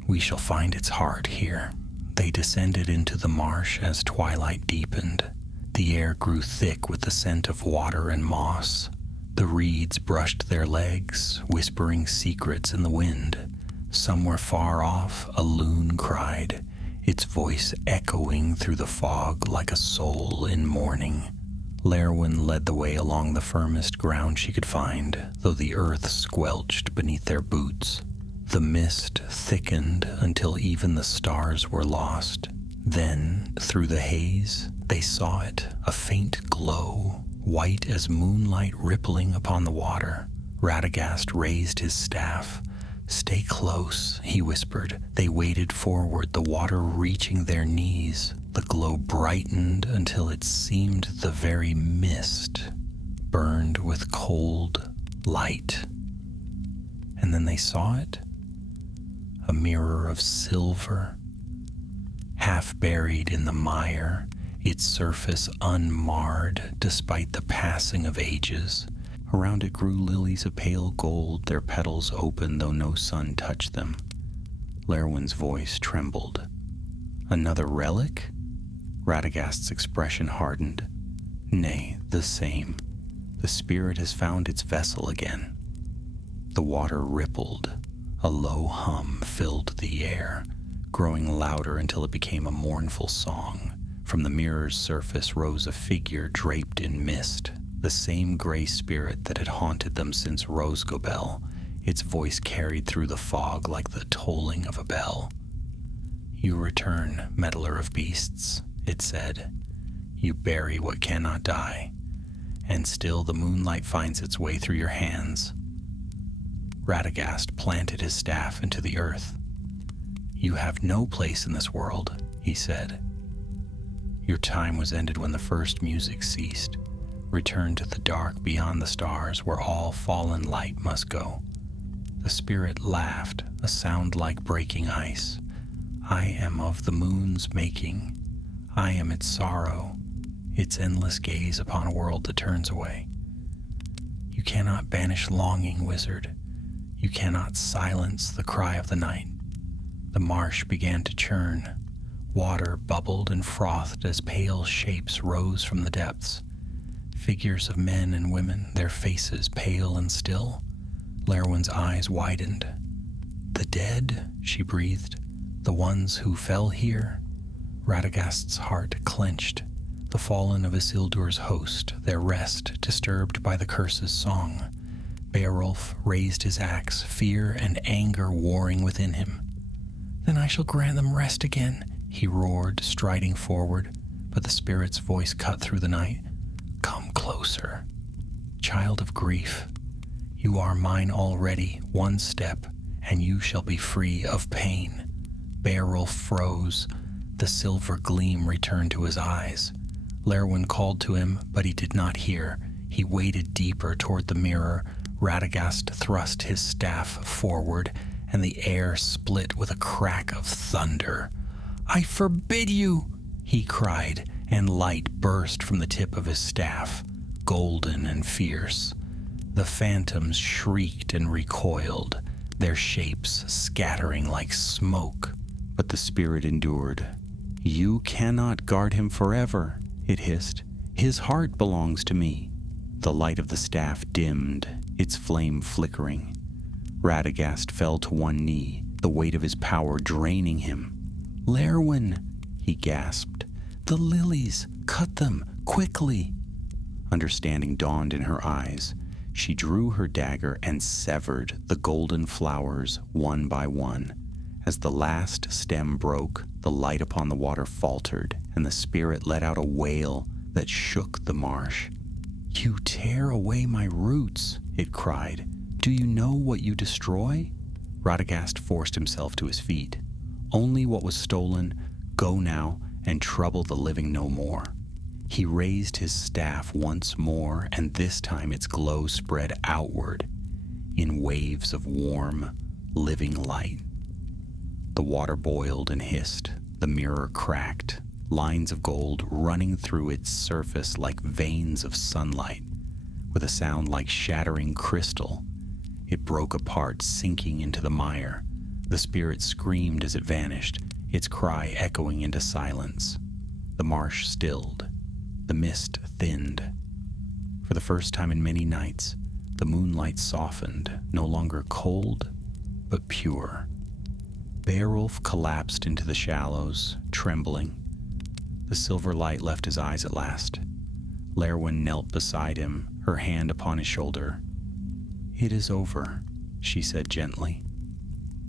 we shall find its heart here." They descended into the marsh as twilight deepened. The air grew thick with the scent of water and moss. The reeds brushed their legs, whispering secrets in the wind. Somewhere far off, a loon cried, its voice echoing through the fog like a soul in mourning. Lerwin led the way along the firmest ground she could find, though the earth squelched beneath their boots. The mist thickened until even the stars were lost. Then, through the haze, they saw it, a faint glow, white as moonlight rippling upon the water. Radagast raised his staff. "Stay close," he whispered. They waded forward, the water reaching their knees. The glow brightened until it seemed the very mist burned with cold light. And then they saw it. a mirror of silver. Half buried in the mire, its surface unmarred despite the passing of ages. Around it grew lilies of pale gold, their petals open though no sun touched them. Lerwin's voice trembled. Another relic? Radagast's expression hardened. Nay, the same. The spirit has found its vessel again. The water rippled. A low hum filled the air, growing louder until it became a mournful song. From the mirror's surface rose a figure draped in mist, the same gray spirit that had haunted them since Rosgobel. Its voice carried through the fog like the tolling of a bell. "You return, meddler of beasts," it said. "You bury what cannot die, and still the moonlight finds its way through your hands." Radagast planted his staff into the earth. "You have no place in this world," he said. "Your time was ended when the first music ceased. Return to the dark beyond the stars where all fallen light must go." The spirit laughed, a sound like breaking ice. "I am of the moon's making. I am its sorrow, its endless gaze upon a world that turns away. You cannot banish longing, wizard. You cannot silence the cry of the night." The marsh began to churn. Water bubbled and frothed as pale shapes rose from the depths. Figures of men and women, their faces pale and still. Lerwin's eyes widened. "The dead," she breathed. "The ones who fell here?" Radagast's heart clenched. The fallen of Isildur's host, their rest disturbed by the curse's song. Beowulf raised his axe, fear and anger warring within him. "Then I shall grant them rest again," he roared, striding forward, but the spirit's voice cut through the night. "Come closer. Child of grief, you are mine already. One step, and you shall be free of pain." Beowulf froze. The silver gleam returned to his eyes. Lerwin called to him, but he did not hear. He waded deeper toward the mirror. Radagast thrust his staff forward, and the air split with a crack of thunder. "I forbid you!" he cried, and light burst from the tip of his staff, golden and fierce. The phantoms shrieked and recoiled, their shapes scattering like smoke. But the spirit endured. "You cannot guard him forever," it hissed. "His heart belongs to me." The light of the staff dimmed, its flame flickering. Radagast fell to one knee, the weight of his power draining him. "Lerwin," he gasped. "The lilies! Cut them! Quickly!" Understanding dawned in her eyes. She drew her dagger and severed the golden flowers one by one. As the last stem broke, the light upon the water faltered, and the spirit let out a wail that shook the marsh. "You tear away my roots," it cried. "Do you know what you destroy?" Radagast forced himself to his feet. "Only what was stolen. Go now, and trouble the living no more." He raised his staff once more, and this time its glow spread outward in waves of warm, living light. The water boiled and hissed. The mirror cracked, lines of gold running through its surface like veins of sunlight. With a sound like shattering crystal, it broke apart, sinking into the mire. The spirit screamed as it vanished, its cry echoing into silence. The marsh stilled. The mist thinned. For the first time in many nights, the moonlight softened, no longer cold, but pure. Beowulf collapsed into the shallows, trembling. The silver light left his eyes at last. Lerwin knelt beside him, her hand upon his shoulder. "It is over," she said gently.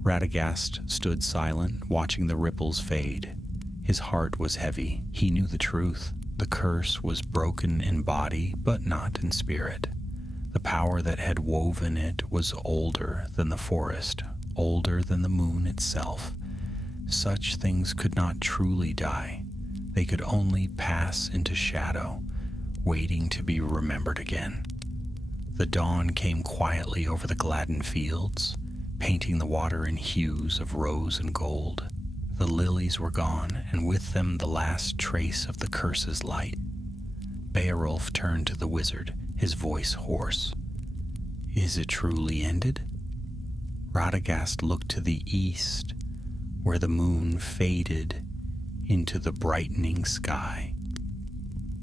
Radagast stood silent, watching the ripples fade. His heart was heavy. He knew the truth. The curse was broken in body, but not in spirit. The power that had woven it was older than the forest, older than the moon itself. Such things could not truly die. They could only pass into shadow, waiting to be remembered again. The dawn came quietly over the Gladden fields. painting the water in hues of rose and gold. The lilies were gone, and with them the last trace of the curse's light. Beowulf turned to the wizard, his voice hoarse. "Is it truly ended?" Radagast looked to the east, where the moon faded into the brightening sky.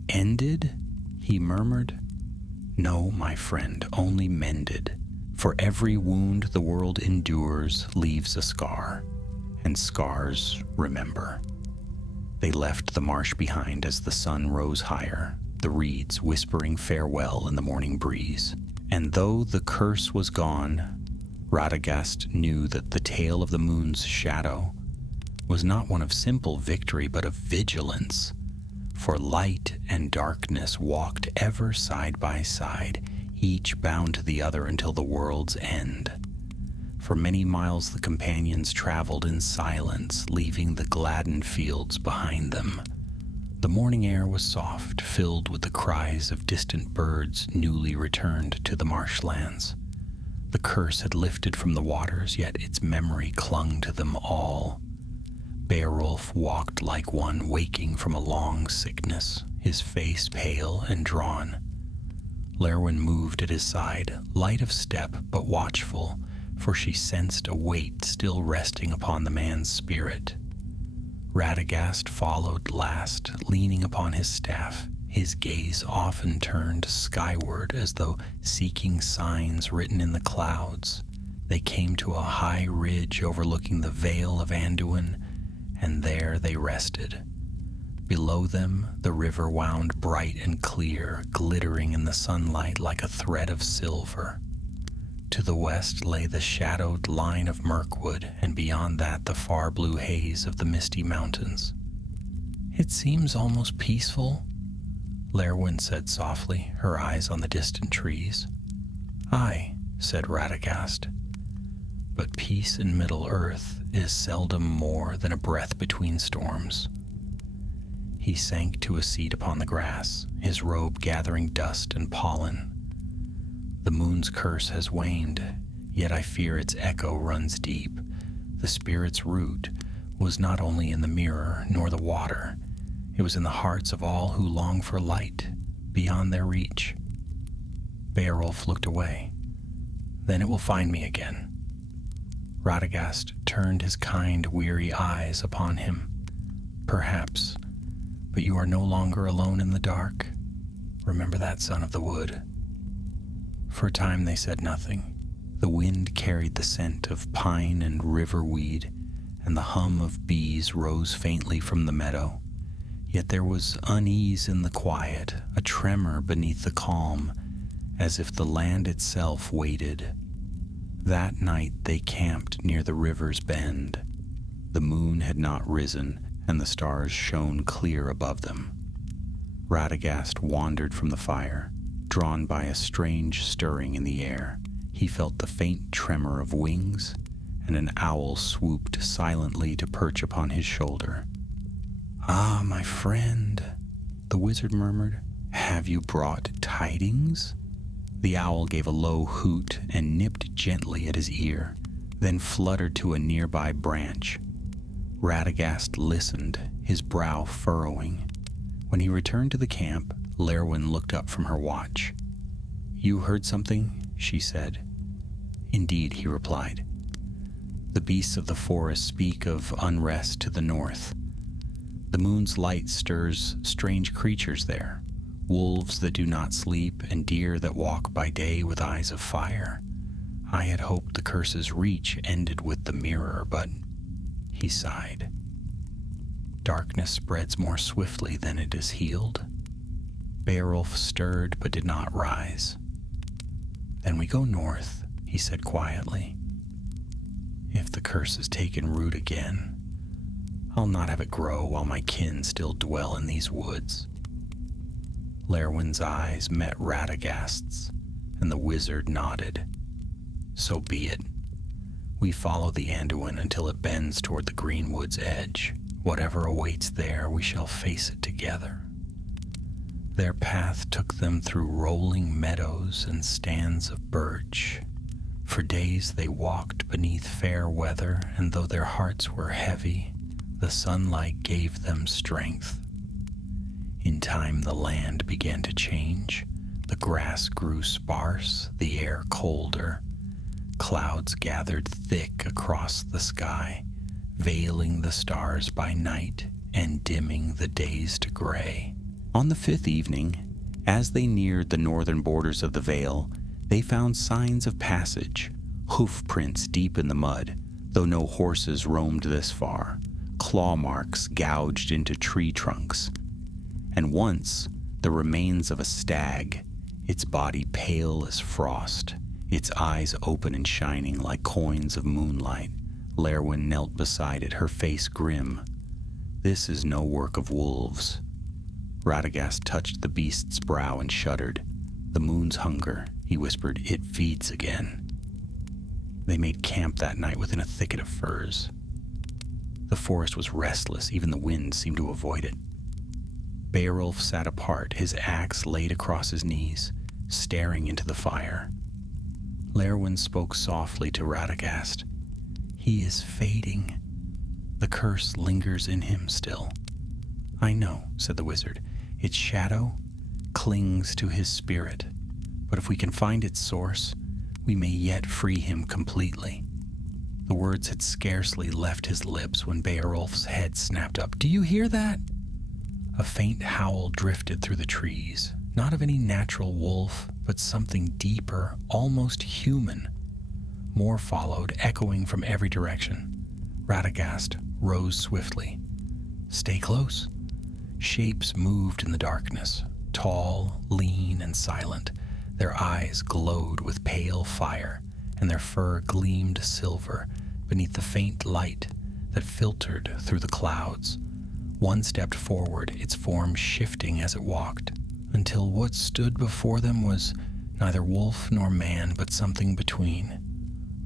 "Ended?" he murmured. "No, my friend, only mended. For every wound the world endures leaves a scar, and scars remember." They left the marsh behind as the sun rose higher, the reeds whispering farewell in the morning breeze. And though the curse was gone, Radagast knew that the tale of the moon's shadow was not one of simple victory, but of vigilance. For light and darkness walked ever side by side, each bound to the other until the world's end. For many miles the companions traveled in silence, leaving the gladdened fields behind them. The morning air was soft, filled with the cries of distant birds newly returned to the marshlands. The curse had lifted from the waters, yet its memory clung to them all. Beowulf walked like one waking from a long sickness, his face pale and drawn. Lerwin moved at his side, light of step but watchful, for she sensed a weight still resting upon the man's spirit. Radagast followed last, leaning upon his staff, his gaze often turned skyward as though seeking signs written in the clouds. They came to a high ridge overlooking the Vale of Anduin, and there they rested. Below them, the river wound bright and clear, glittering in the sunlight like a thread of silver. To the west lay the shadowed line of Mirkwood, and beyond that the far blue haze of the misty mountains. "It seems almost peaceful," Lerwin said softly, her eyes on the distant trees. "Aye," said Radagast, "but peace in Middle-earth is seldom more than a breath between storms." He sank to a seat upon the grass, his robe gathering dust and pollen. "The moon's curse has waned, yet I fear its echo runs deep. The spirit's root was not only in the mirror nor the water, it was in the hearts of all who long for light beyond their reach." Beowulf looked away. "Then it will find me again." Radagast turned his kind, weary eyes upon him. "Perhaps, but you are no longer alone in the dark. Remember that, son of the wood." For a time they said nothing. The wind carried the scent of pine and river weed, and the hum of bees rose faintly from the meadow. Yet there was unease in the quiet, a tremor beneath the calm, as if the land itself waited. That night they camped near the river's bend. The moon had not risen, and the stars shone clear above them. Radagast wandered from the fire, drawn by a strange stirring in the air. He felt the faint tremor of wings, and an owl swooped silently to perch upon his shoulder. "Ah, my friend," the wizard murmured, "have you brought tidings?" The owl gave a low hoot and nipped gently at his ear, then fluttered to a nearby branch. Radagast listened, his brow furrowing. When he returned to the camp, Lerwin looked up from her watch. "You heard something?" she said. "Indeed," he replied. "The beasts of the forest speak of unrest to the north. The moon's light stirs strange creatures there, wolves that do not sleep and deer that walk by day with eyes of fire. I had hoped the curse's reach ended with the mirror, but..." He sighed. "Darkness spreads more swiftly than it is healed." Beowulf stirred but did not rise. "Then we go north," he said quietly. "If the curse has taken root again, I'll not have it grow while my kin still dwell in these woods." Lerwin's eyes met Radagast's, and the wizard nodded. "So be it. We follow the Anduin until it bends toward the greenwood's edge. Whatever awaits there, we shall face it together." Their path took them through rolling meadows and stands of birch. For days they walked beneath fair weather, and though their hearts were heavy, the sunlight gave them strength. In time the land began to change. The grass grew sparse, the air colder. Clouds gathered thick across the sky, veiling the stars by night and dimming the days to gray. On the 5th evening, as they neared the northern borders of the Vale, they found signs of passage, hoof prints deep in the mud, though no horses roamed this far, claw marks gouged into tree trunks, and once the remains of a stag, its body pale as frost, its eyes open and shining like coins of moonlight. Lerwin knelt beside it, her face grim. "This is no work of wolves." Radagast touched the beast's brow and shuddered. "The moon's hunger," he whispered, "it feeds again." They made camp that night within a thicket of firs. The forest was restless, even the wind seemed to avoid it. Beowulf sat apart, his axe laid across his knees, staring into the fire. Lerwin spoke softly to Radagast. "He is fading. The curse lingers in him still." "I know," said the wizard. "Its shadow clings to his spirit, but if we can find its source, we may yet free him completely." The words had scarcely left his lips when Beowulf's head snapped up. "Do you hear that?" A faint howl drifted through the trees, not of any natural wolf, but something deeper, almost human. More followed, echoing from every direction. Radagast rose swiftly. "Stay close." Shapes moved in the darkness, tall, lean, and silent. Their eyes glowed with pale fire, and their fur gleamed silver beneath the faint light that filtered through the clouds. One stepped forward, its form shifting as it walked, until what stood before them was neither wolf nor man, but something between.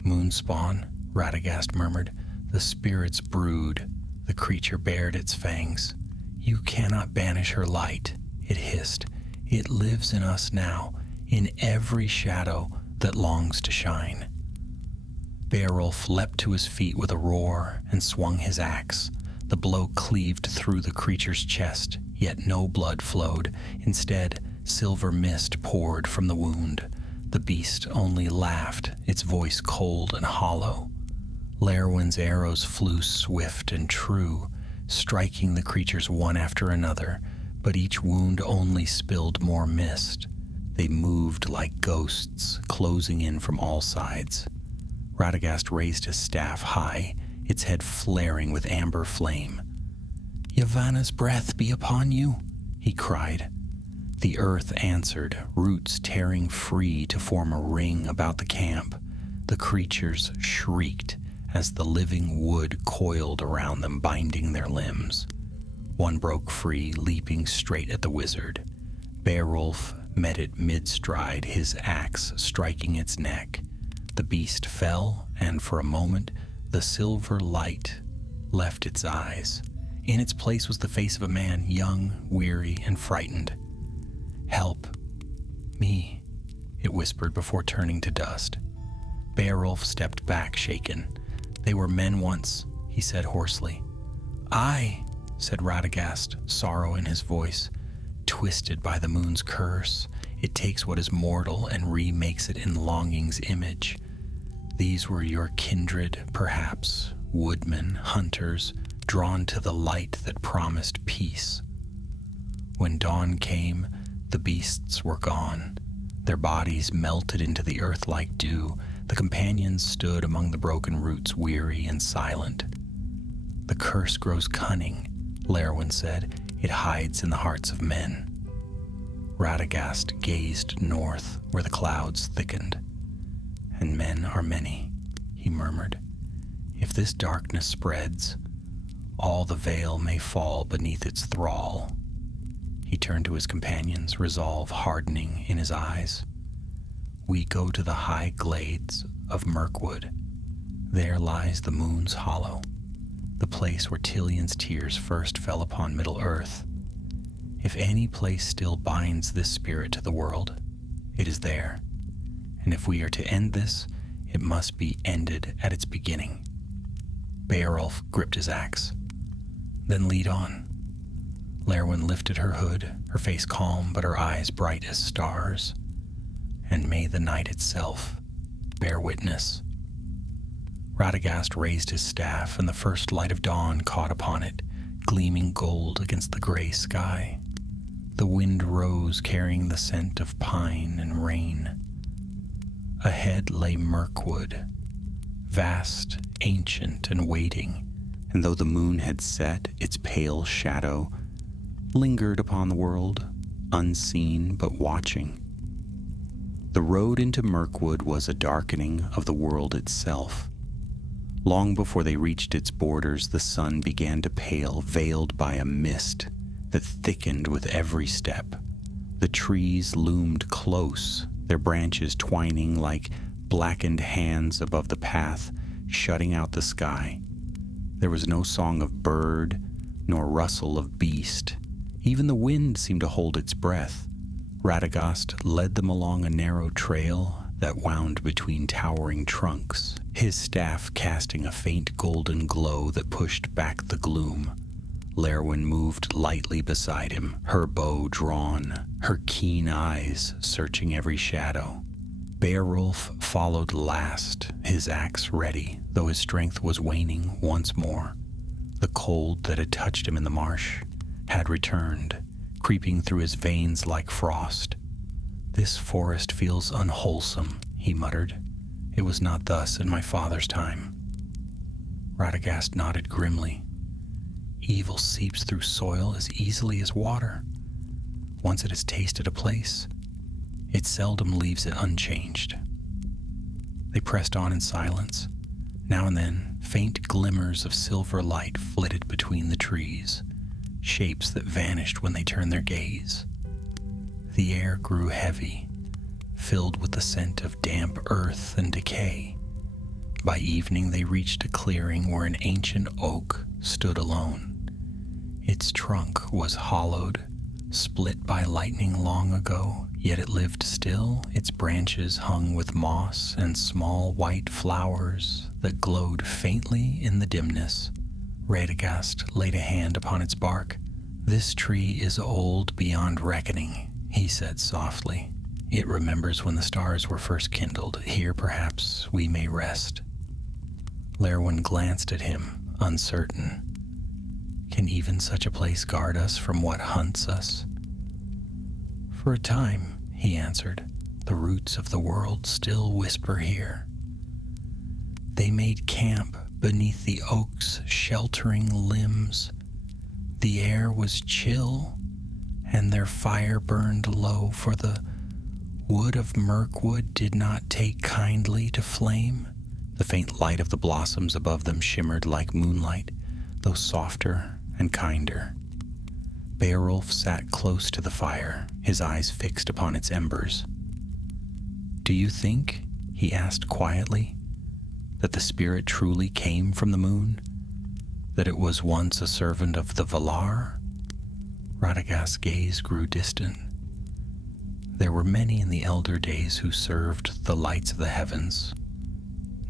"Moonspawn," Radagast murmured. "The spirit's brood." The creature bared its fangs. "You cannot banish her light," it hissed. "It lives in us now, in every shadow that longs to shine." Beowulf leapt to his feet with a roar and swung his axe. The blow cleaved through the creature's chest, yet no blood flowed. Instead, silver mist poured from the wound. The beast only laughed, its voice cold and hollow. Lerwin's arrows flew swift and true, striking the creatures one after another, but each wound only spilled more mist. They moved like ghosts, closing in from all sides. Radagast raised his staff high, its head flaring with amber flame. "Yavanna's breath be upon you," he cried. The earth answered, roots tearing free to form a ring about the camp. The creatures shrieked as the living wood coiled around them, binding their limbs. One broke free, leaping straight at the wizard. Beowulf met it mid-stride, his axe striking its neck. The beast fell, and for a moment, the silver light left its eyes. In its place was the face of a man, young, weary, and frightened. "Help me," it whispered before turning to dust. Beowulf stepped back, shaken. "They were men once," he said hoarsely. "Aye," said Radagast, sorrow in his voice. "Twisted by the moon's curse, it takes what is mortal and remakes it in longing's image. These were your kindred, perhaps, woodmen, hunters, drawn to the light that promised peace. When dawn came, the beasts were gone. Their bodies melted into the earth like dew. The companions stood among the broken roots, weary and silent. The curse grows cunning," Lerwin said. "It hides in the hearts of men." Radagast gazed north, where the clouds thickened. "And men are many," he murmured. "If this darkness spreads, all the Vale may fall beneath its thrall." He turned to his companions, resolve hardening in his eyes. "We go to the high glades of Mirkwood. There lies the moon's hollow, the place where Tilian's tears first fell upon Middle-earth. If any place still binds this spirit to the world, it is there. And if we are to end this, It must be ended at its beginning. Beowulf gripped his axe. Then lead on. Lerwin lifted her hood, her face calm but her eyes bright as stars. And may the night itself bear witness. Radagast raised his staff, and the first light of dawn caught upon it, gleaming gold against the gray sky. The wind rose, carrying the scent of pine and rain. Ahead lay Mirkwood, vast, ancient, and waiting, and though the moon had set, its pale shadow lingered upon the world, unseen but watching. The road into Mirkwood was a darkening of the world itself. Long before they reached its borders, the sun began to pale, veiled by a mist that thickened with every step. The trees loomed close, their branches twining like blackened hands above the path, shutting out the sky. There was no song of bird, nor rustle of beast. Even the wind seemed to hold its breath. Radagast led them along a narrow trail that wound between towering trunks, his staff casting a faint golden glow that pushed back the gloom. Lerwin moved lightly beside him, her bow drawn, her keen eyes searching every shadow. Beowulf followed last, his axe ready, though his strength was waning once more. The cold that had touched him in the marsh had returned, creeping through his veins like frost. "This forest feels unwholesome," he muttered. "It was not thus in my father's time." Radagast nodded grimly. "Evil seeps through soil as easily as water. Once it has tasted a place, it seldom leaves it unchanged." They pressed on in silence. Now and then, faint glimmers of silver light flitted between the trees, shapes that vanished when they turned their gaze. The air grew heavy, filled with the scent of damp earth and decay. By evening they reached a clearing where an ancient oak stood alone. Its trunk was hollowed, split by lightning long ago, yet it lived still, its branches hung with moss and small white flowers that glowed faintly in the dimness. Radagast laid a hand upon its bark. "This tree is old beyond reckoning," he said softly. "It remembers when the stars were first kindled. Here, perhaps, we may rest." Lerwin glanced at him, uncertain. "Can even such a place guard us from what hunts us?" "For a time," he answered. "The roots of the world still whisper here." They made camp beneath the oak's sheltering limbs. The air was chill, and their fire burned low, for the wood of Mirkwood did not take kindly to flame. The faint light of the blossoms above them shimmered like moonlight, though softer and kinder. Beowulf sat close to the fire, his eyes fixed upon its embers. "Do you think," he asked quietly, "that the spirit truly came from the moon? That it was once a servant of the Valar?" Radagast's gaze grew distant. "There were many in the elder days who served the lights of the heavens.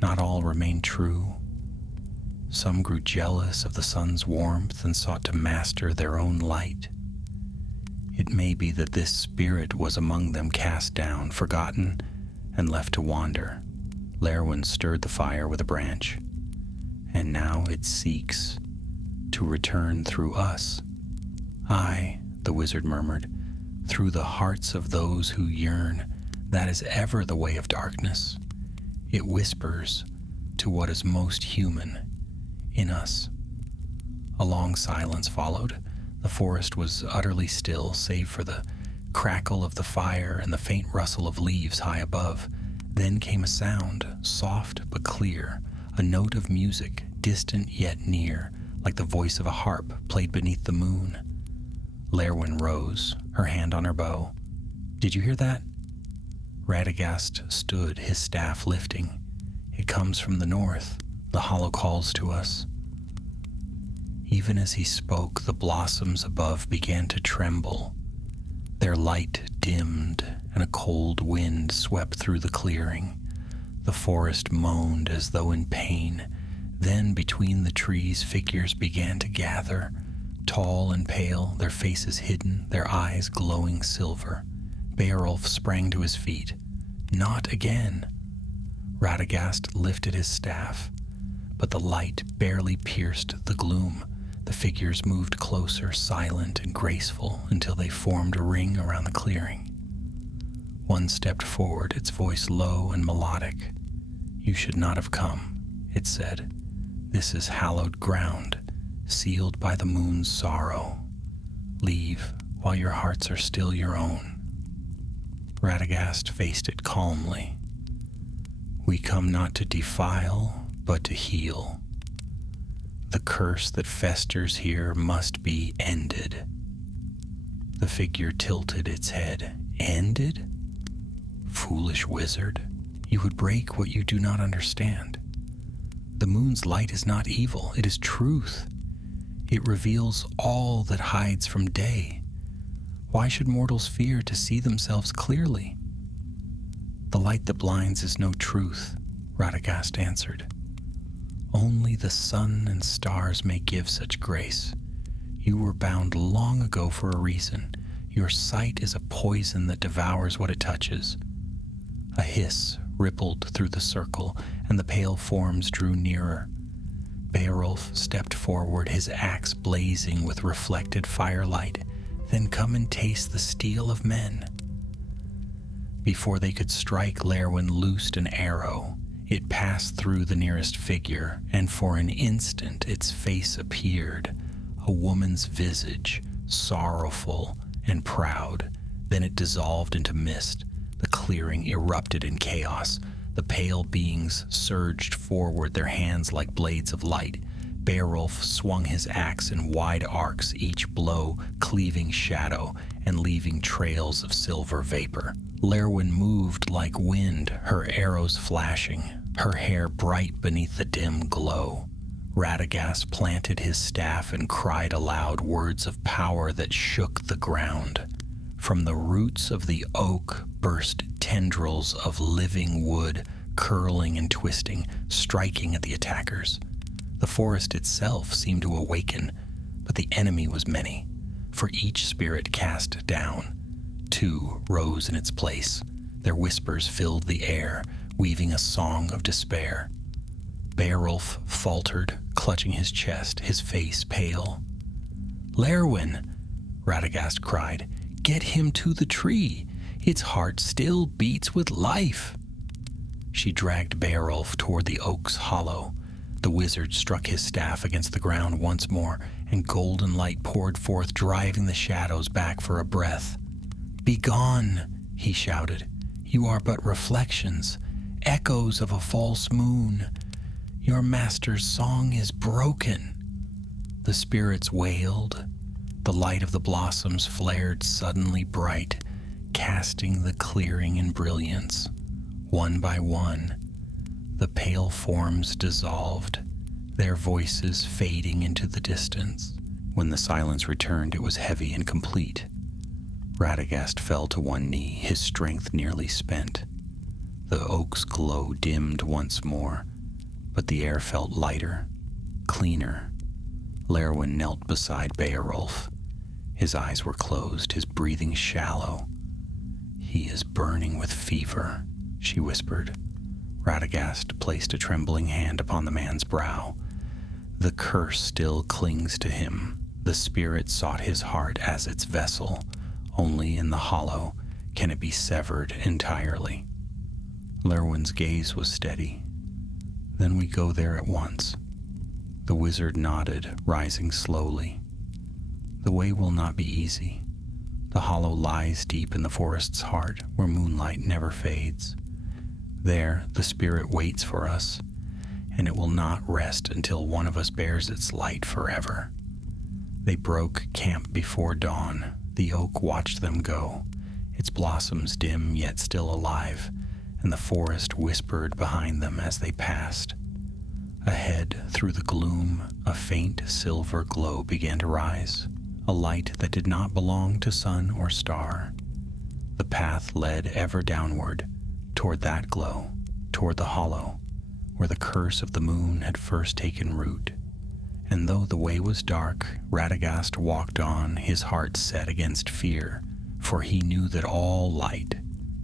Not all remained true. Some grew jealous of the sun's warmth and sought to master their own light. It may be that this spirit was among them, cast down, forgotten, and left to wander." Lerwin stirred the fire with a branch. "And now it seeks to return through us." "Aye," the wizard murmured, "through the hearts of those who yearn. That is ever the way of darkness. It whispers to what is most human in us." A long silence followed. The forest was utterly still, save for the crackle of the fire and the faint rustle of leaves high above. Then came a sound, soft but clear, a note of music, distant yet near, like the voice of a harp played beneath the moon. Lerwin rose, her hand on her bow. "Did you hear that?" Radagast stood, his staff lifting. "It comes from the north. The hollow calls to us." Even as he spoke, the blossoms above began to tremble. Their light dimmed, and a cold wind swept through the clearing. The forest moaned as though in pain. Then between the trees, figures began to gather, tall and pale, their faces hidden, their eyes glowing silver. Beowulf sprang to his feet. Not again! Radagast lifted his staff, but the light barely pierced the gloom. The figures moved closer, silent and graceful, until they formed a ring around the clearing. One stepped forward, its voice low and melodic. "You should not have come," it said. "This is hallowed ground, sealed by the moon's sorrow. Leave while your hearts are still your own." Radagast faced it calmly. "We come not to defile, but to heal. The curse that festers here must be ended." The figure tilted its head. "Ended? Foolish wizard, you would break what you do not understand. The moon's light is not evil, it is truth. It reveals all that hides from day. Why should mortals fear to see themselves clearly?" "The light that blinds is no truth," Radagast answered. "Only the sun and stars may give such grace. You were bound long ago for a reason. Your sight is a poison that devours what it touches." A hiss rippled through the circle, and the pale forms drew nearer. Beowulf stepped forward, his axe blazing with reflected firelight. "Then come and taste the steel of men." Before they could strike, Lerwin loosed an arrow. It passed through the nearest figure, and for an instant its face appeared, a woman's visage, sorrowful and proud. Then it dissolved into mist. The clearing erupted in chaos. The pale beings surged forward, their hands like blades of light. Beowulf swung his axe in wide arcs, each blow cleaving shadow and leaving trails of silver vapor. Lerwin moved like wind, her arrows flashing, her hair bright beneath the dim glow. Radagast planted his staff and cried aloud words of power that shook the ground. From the roots of the oak burst tendrils of living wood, curling and twisting, striking at the attackers. The forest itself seemed to awaken, but the enemy was many. For each spirit cast down, two rose in its place. Their whispers filled the air, weaving a song of despair. Beowulf faltered, clutching his chest, his face pale. "Lerwin!" Radagast cried. "Get him to the tree. Its heart still beats with life." She dragged Beowulf toward the oak's hollow. The wizard struck his staff against the ground once more, and golden light poured forth, driving the shadows back for a breath. "Begone!" he shouted. "You are but reflections, echoes of a false moon. Your master's song is broken." The spirits wailed. The light of the blossoms flared suddenly bright, casting the clearing in brilliance. One by one, the pale forms dissolved, their voices fading into the distance. When the silence returned, it was heavy and complete. Radagast fell to one knee, his strength nearly spent. The oak's glow dimmed once more, but the air felt lighter, cleaner. Lerwin knelt beside Beowulf. His eyes were closed, his breathing shallow. "He is burning with fever," she whispered. Radagast placed a trembling hand upon the man's brow. "The curse still clings to him. The spirit sought his heart as its vessel. Only in the hollow can it be severed entirely." Lerwin's gaze was steady. "Then we go there at once." The wizard nodded, rising slowly. "The way will not be easy. The hollow lies deep in the forest's heart, where moonlight never fades. There, the spirit waits for us, and it will not rest until one of us bears its light forever." They broke camp before dawn. The oak watched them go, its blossoms dim yet still alive, and the forest whispered behind them as they passed. Ahead, through the gloom, a faint silver glow began to rise, a light that did not belong to sun or star. The path led ever downward, toward that glow, toward the hollow, where the curse of the moon had first taken root. And though the way was dark, Radagast walked on, his heart set against fear, for he knew that all light,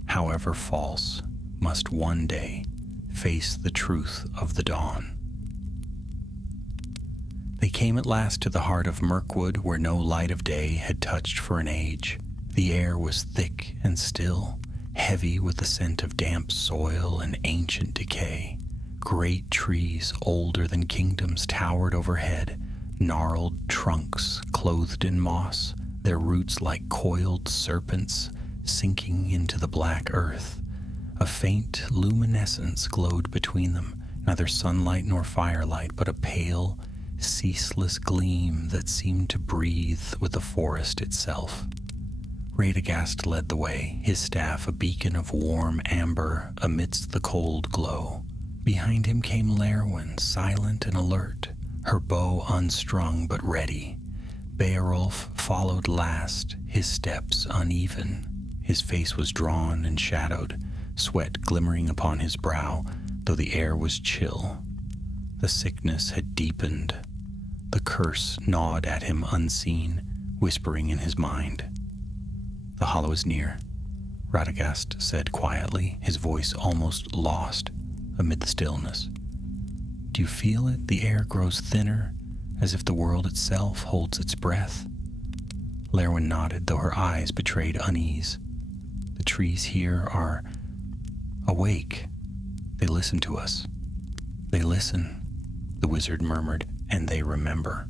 however false, must one day face the truth of the dawn. They came at last to the heart of Mirkwood, where no light of day had touched for an age. The air was thick and still, heavy with the scent of damp soil and ancient decay. Great trees, older than kingdoms, towered overhead, gnarled trunks clothed in moss, their roots like coiled serpents sinking into the black earth. A faint luminescence glowed between them, neither sunlight nor firelight, but a pale, ceaseless gleam that seemed to breathe with the forest itself. Radagast led the way, his staff a beacon of warm amber amidst the cold glow. Behind him came Lerwin, silent and alert, her bow unstrung but ready. Beowulf followed last, his steps uneven. His face was drawn and shadowed, sweat glimmering upon his brow, though the air was chill. The sickness had deepened. The curse gnawed at him unseen, whispering in his mind. "The hollow is near," Radagast said quietly, his voice almost lost amid the stillness. "Do you feel it? The air grows thinner, as if the world itself holds its breath." Lerwin nodded, though her eyes betrayed unease. "The trees here are awake. They listen to us." "They listen," the wizard murmured, "and they remember."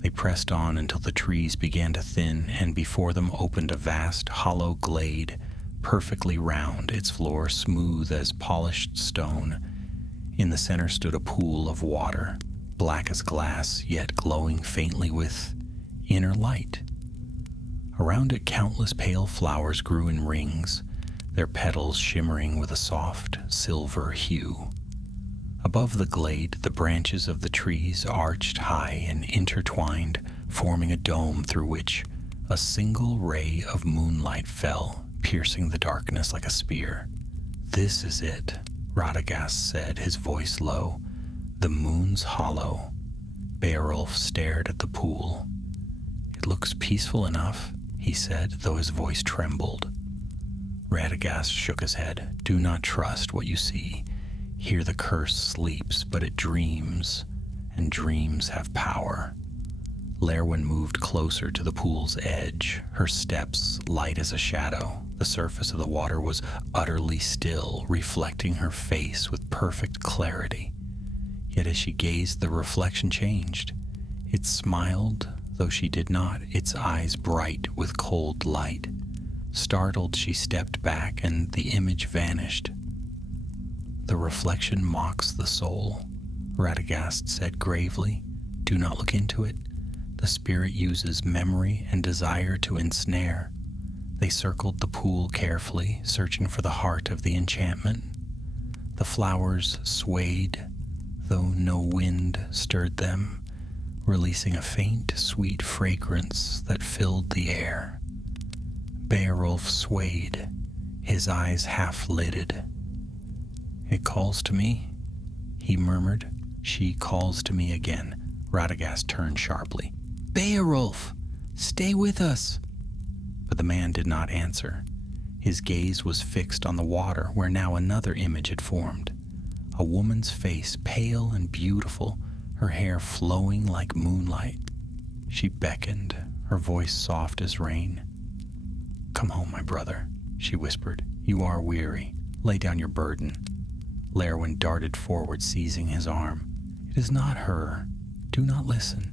They pressed on until the trees began to thin, and before them opened a vast, hollow glade, perfectly round, its floor smooth as polished stone. In the center stood a pool of water, black as glass, yet glowing faintly with inner light. Around it countless pale flowers grew in rings, their petals shimmering with a soft silver hue. Above the glade, the branches of the trees arched high and intertwined, forming a dome through which a single ray of moonlight fell, piercing the darkness like a spear. "This is it," Radagast said, his voice low. "The moon's hollow." Beowulf stared at the pool. "It looks peaceful enough," he said, though his voice trembled. Radagast shook his head. "Do not trust what you see. Here the curse sleeps, but it dreams, and dreams have power." Lerwin moved closer to the pool's edge, her steps light as a shadow. The surface of the water was utterly still, reflecting her face with perfect clarity. Yet as she gazed, the reflection changed. It smiled, though she did not, its eyes bright with cold light. Startled, she stepped back, and the image vanished. "The reflection mocks the soul," Radagast said gravely. "Do not look into it. The spirit uses memory and desire to ensnare." They circled the pool carefully, searching for the heart of the enchantment. The flowers swayed, though no wind stirred them, releasing a faint, sweet fragrance that filled the air. Beowulf swayed, his eyes half-lidded. "It calls to me," he murmured. "She calls to me again." Radagast turned sharply. "Beowulf, stay with us!" But the man did not answer. His gaze was fixed on the water, where now another image had formed. A woman's face, pale and beautiful, her hair flowing like moonlight. She beckoned, her voice soft as rain. "Come home, my brother," she whispered. "You are weary. Lay down your burden." Lerwin darted forward, seizing his arm. "It is not her. Do not listen."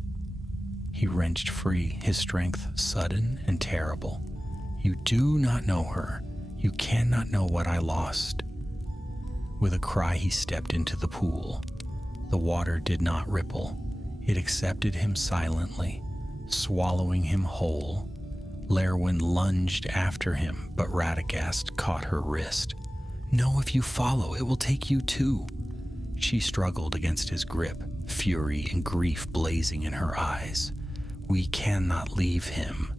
He wrenched free, his strength sudden and terrible. "You do not know her. You cannot know what I lost." With a cry, he stepped into the pool. The water did not ripple. It accepted him silently, swallowing him whole. Lerwin lunged after him, but Radagast caught her wrist. "No, if you follow, it will take you too." She struggled against his grip, fury and grief blazing in her eyes. "We cannot leave him."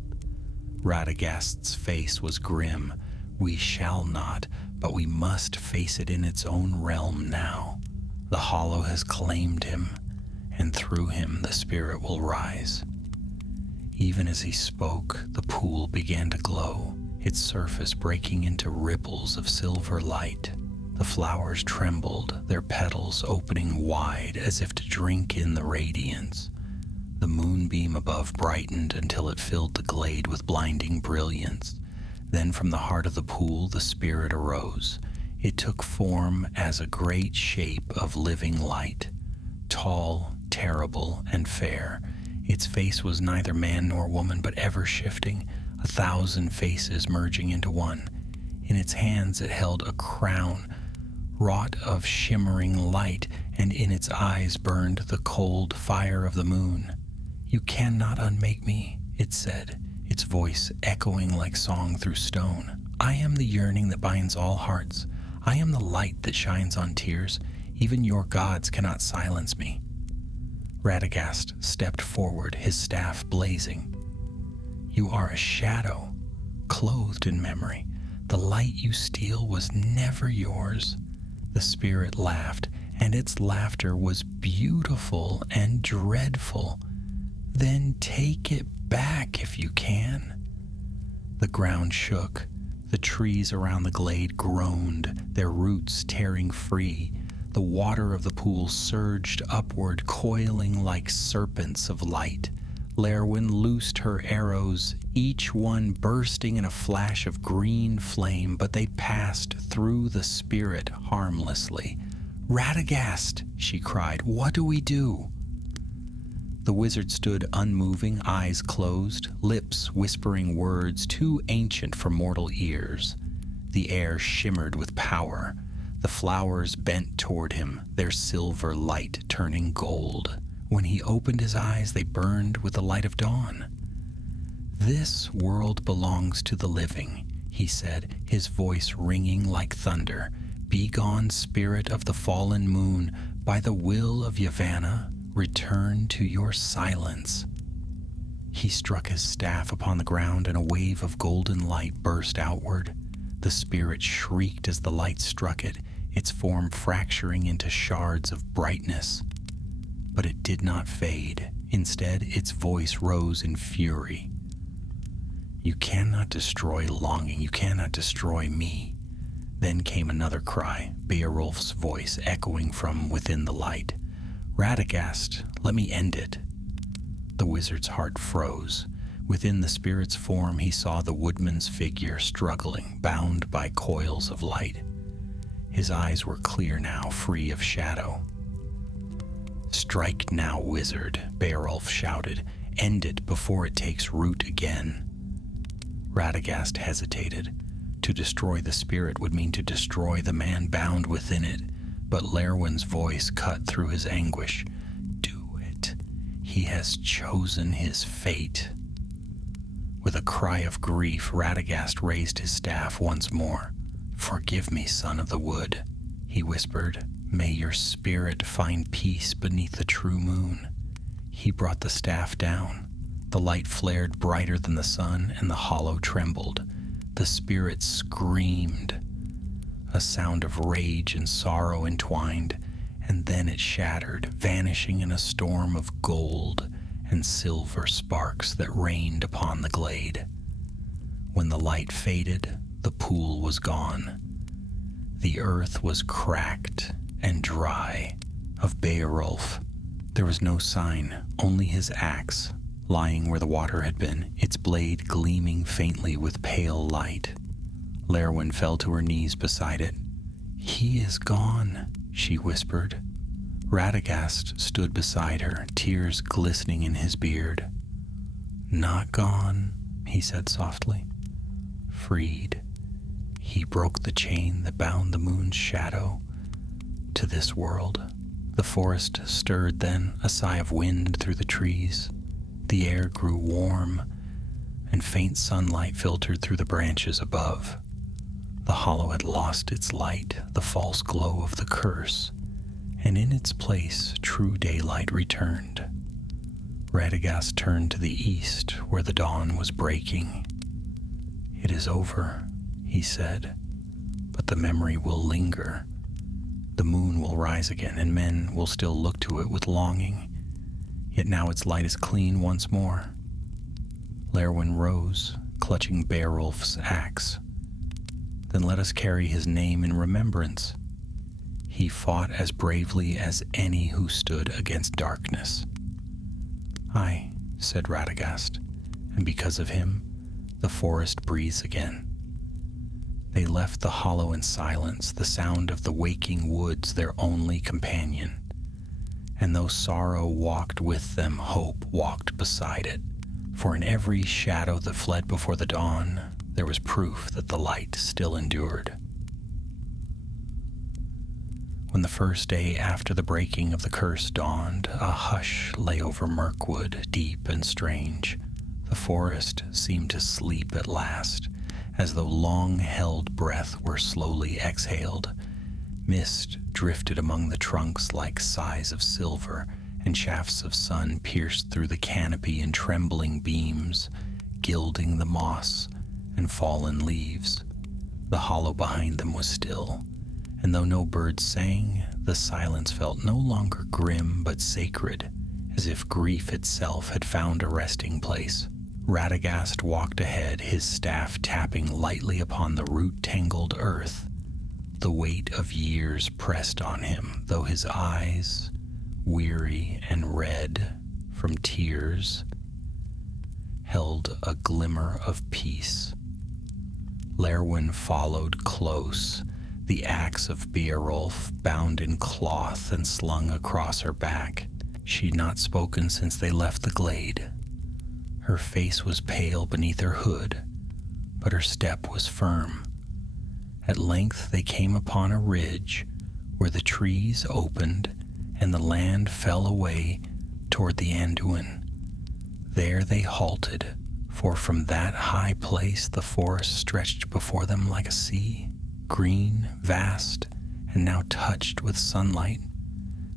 Radagast's face was grim. "We shall not, but we must face it in its own realm now. The hollow has claimed him, and through him the spirit will rise." Even as he spoke, the pool began to glow, its surface breaking into ripples of silver light. The flowers trembled, their petals opening wide as if to drink in the radiance. The moonbeam above brightened until it filled the glade with blinding brilliance. Then from the heart of the pool the spirit arose. It took form as a great shape of living light, tall, terrible, and fair. Its face was neither man nor woman, but ever shifting, 1,000 faces merging into one. In its hands it held a crown, wrought of shimmering light, and in its eyes burned the cold fire of the moon. "You cannot unmake me," it said, its voice echoing like song through stone. "I am the yearning that binds all hearts. I am the light that shines on tears. Even your gods cannot silence me." Radagast stepped forward, his staff blazing. "You are a shadow, clothed in memory. The light you steal was never yours." The spirit laughed, and its laughter was beautiful and dreadful. "Then take it back if you can." The ground shook. The trees around the glade groaned, their roots tearing free. The water of the pool surged upward, coiling like serpents of light. Lerwin loosed her arrows, each one bursting in a flash of green flame, but they passed through the spirit harmlessly. "Radagast," she cried, "what do we do?" The wizard stood unmoving, eyes closed, lips whispering words too ancient for mortal ears. The air shimmered with power. The flowers bent toward him, their silver light turning gold. When he opened his eyes, they burned with the light of dawn. "This world belongs to the living," he said, his voice ringing like thunder. "Begone, spirit of the fallen moon, by the will of Yavanna, return to your silence." He struck his staff upon the ground, and a wave of golden light burst outward. The spirit shrieked as the light struck it, its form fracturing into shards of brightness. But it did not fade. Instead, its voice rose in fury. "You cannot destroy longing. You cannot destroy me." Then came another cry, Beowulf's voice echoing from within the light. "Radagast, let me end it." The wizard's heart froze. Within the spirit's form, he saw the woodman's figure struggling, bound by coils of light. His eyes were clear now, free of shadow. "Strike now, wizard," Beowulf shouted. "End it before it takes root again." Radagast hesitated. To destroy the spirit would mean to destroy the man bound within it, but Lerwin's voice cut through his anguish. "Do it. He has chosen his fate." With a cry of grief, Radagast raised his staff once more. "Forgive me, son of the wood," he whispered. "May your spirit find peace beneath the true moon." He brought the staff down. The light flared brighter than the sun, and the hollow trembled. The spirit screamed, a sound of rage and sorrow entwined, and then it shattered, vanishing in a storm of gold and silver sparks that rained upon the glade. When the light faded, the pool was gone. The earth was cracked and dry. Of Beowulf, there was no sign, only his axe, lying where the water had been, its blade gleaming faintly with pale light. Lerwin fell to her knees beside it. "He is gone," she whispered. Radagast stood beside her, tears glistening in his beard. "Not gone," he said softly. "Freed. He broke the chain that bound the moon's shadow to this world." The forest stirred then, a sigh of wind through the trees. The air grew warm, and faint sunlight filtered through the branches above. The hollow had lost its light, the false glow of the curse, and in its place true daylight returned. Radagast turned to the east, where the dawn was breaking. "It is over," he said, but but the memory will linger. The moon will rise again, and men will still look to it with longing. Yet now its light is clean once more. Lerwin rose, clutching Beowulf's axe. Then let us carry his name in remembrance. He fought as bravely as any who stood against darkness. Aye, said Radagast, and because of him, the forest breathes again. They left the hollow in silence, the sound of the waking woods their only companion. And though sorrow walked with them, hope walked beside it. For in every shadow that fled before the dawn, there was proof that the light still endured. When the first day after the breaking of the curse dawned, a hush lay over Mirkwood, deep and strange. The forest seemed to sleep at last, as though long-held breath were slowly exhaled. Mist drifted among the trunks like sighs of silver, and shafts of sun pierced through the canopy in trembling beams, gilding the moss and fallen leaves. The hollow behind them was still, and though no birds sang, the silence felt no longer grim but sacred, as if grief itself had found a resting place. Radagast walked ahead, his staff tapping lightly upon the root-tangled earth. The weight of years pressed on him, though his eyes, weary and red from tears, held a glimmer of peace. Lerwin followed close, the axe of Beowulf bound in cloth and slung across her back. She'd not spoken since they left the glade. Her face was pale beneath her hood, but her step was firm. At length they came upon a ridge where the trees opened and the land fell away toward the Anduin. There they halted, for from that high place the forest stretched before them like a sea, green, vast, and now touched with sunlight.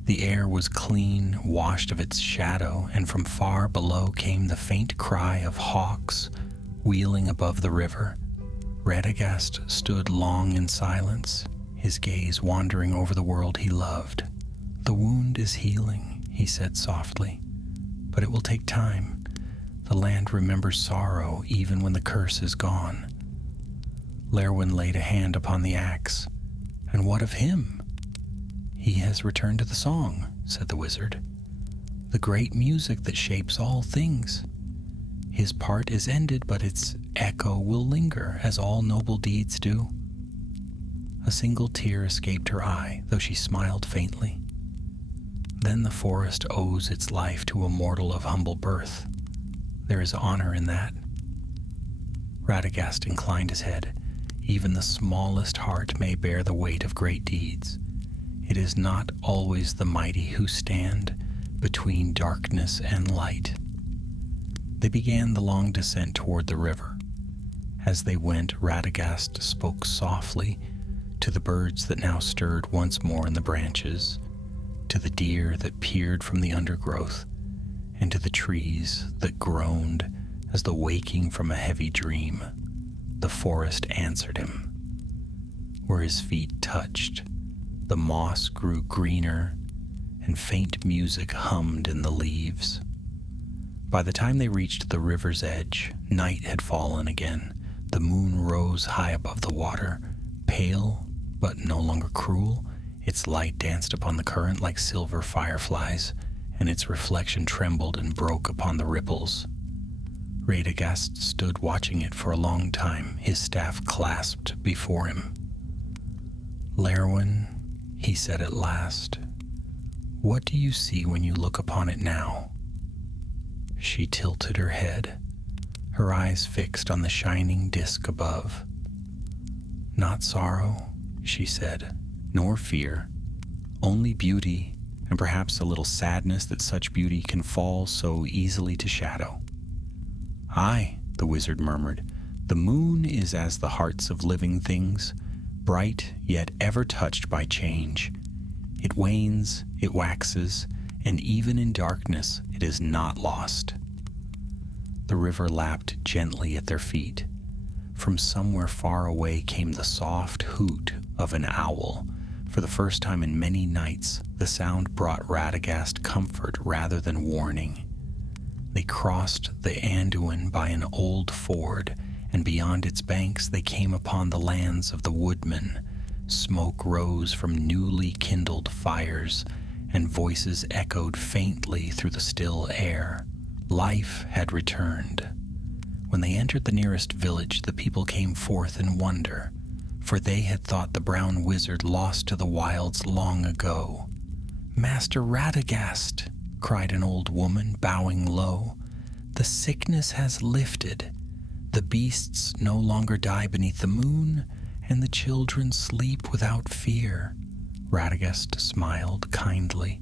The air was clean, washed of its shadow, and from far below came the faint cry of hawks wheeling above the river. Radagast stood long in silence, his gaze wandering over the world he loved. "The wound is healing," he said softly, "but it will take time. The land remembers sorrow even when the curse is gone." Lerwin laid a hand upon the axe. "And what of him?" "He has returned to the song," said the wizard. "The great music that shapes all things. His part is ended, but its echo will linger, as all noble deeds do." A single tear escaped her eye, though she smiled faintly. "Then the forest owes its life to a mortal of humble birth. There is honor in that." Radagast inclined his head. "Even the smallest heart may bear the weight of great deeds. It is not always the mighty who stand between darkness and light." They began the long descent toward the river. As they went, Radagast spoke softly to the birds that now stirred once more in the branches, to the deer that peered from the undergrowth, and to the trees that groaned as though waking from a heavy dream. The forest answered him. Where his feet touched, the moss grew greener, and faint music hummed in the leaves. By the time they reached the river's edge, night had fallen again. The moon rose high above the water, pale but no longer cruel. Its light danced upon the current like silver fireflies, and its reflection trembled and broke upon the ripples. Radagast stood watching it for a long time, his staff clasped before him. "Lerwin," he said at last, "what do you see when you look upon it now?" She tilted her head, her eyes fixed on the shining disk above. "Not sorrow," she said, "nor fear, only beauty, and perhaps a little sadness that such beauty can fall so easily to shadow." "Aye," the wizard murmured, "the moon is as the hearts of living things, bright yet ever touched by change. It wanes, it waxes, and even in darkness it is not lost." The river lapped gently at their feet. From somewhere far away came the soft hoot of an owl. For the first time in many nights, the sound brought Radagast comfort rather than warning. They crossed the Anduin by an old ford, and beyond its banks they came upon the lands of the woodmen. Smoke rose from newly kindled fires, and voices echoed faintly through the still air. Life had returned. When they entered the nearest village, the people came forth in wonder, for they had thought the brown wizard lost to the wilds long ago. "Master Radagast," cried an old woman, bowing low, "the sickness has lifted. The beasts no longer die beneath the moon, and the children sleep without fear." Radagast smiled kindly.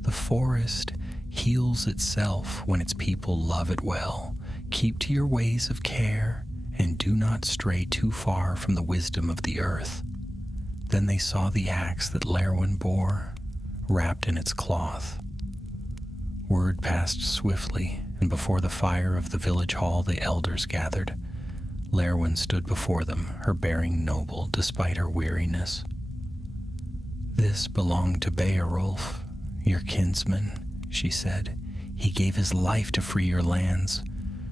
"The forest heals itself when its people love it well. Keep to your ways of care, and do not stray too far from the wisdom of the earth." Then they saw the axe that Lerwin bore, wrapped in its cloth. Word passed swiftly, and before the fire of the village hall the elders gathered. Lerwin stood before them, her bearing noble despite her weariness. "This belonged to Beowulf, your kinsman," she said. "He gave his life to free your lands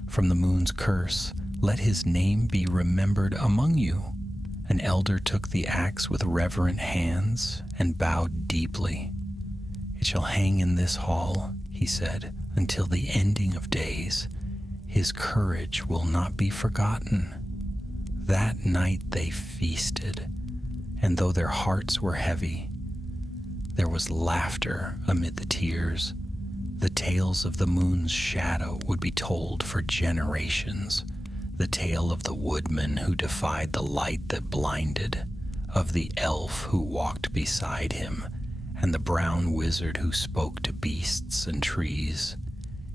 from the moon's curse. Let his name be remembered among you." An elder took the axe with reverent hands and bowed deeply. "It shall hang in this hall," he said, "until the ending of days. His courage will not be forgotten." That night they feasted, and though their hearts were heavy, there was laughter amid the tears. The tales of the moon's shadow would be told for generations. The tale of the woodman who defied the light that blinded, of the elf who walked beside him, and the brown wizard who spoke to beasts and trees.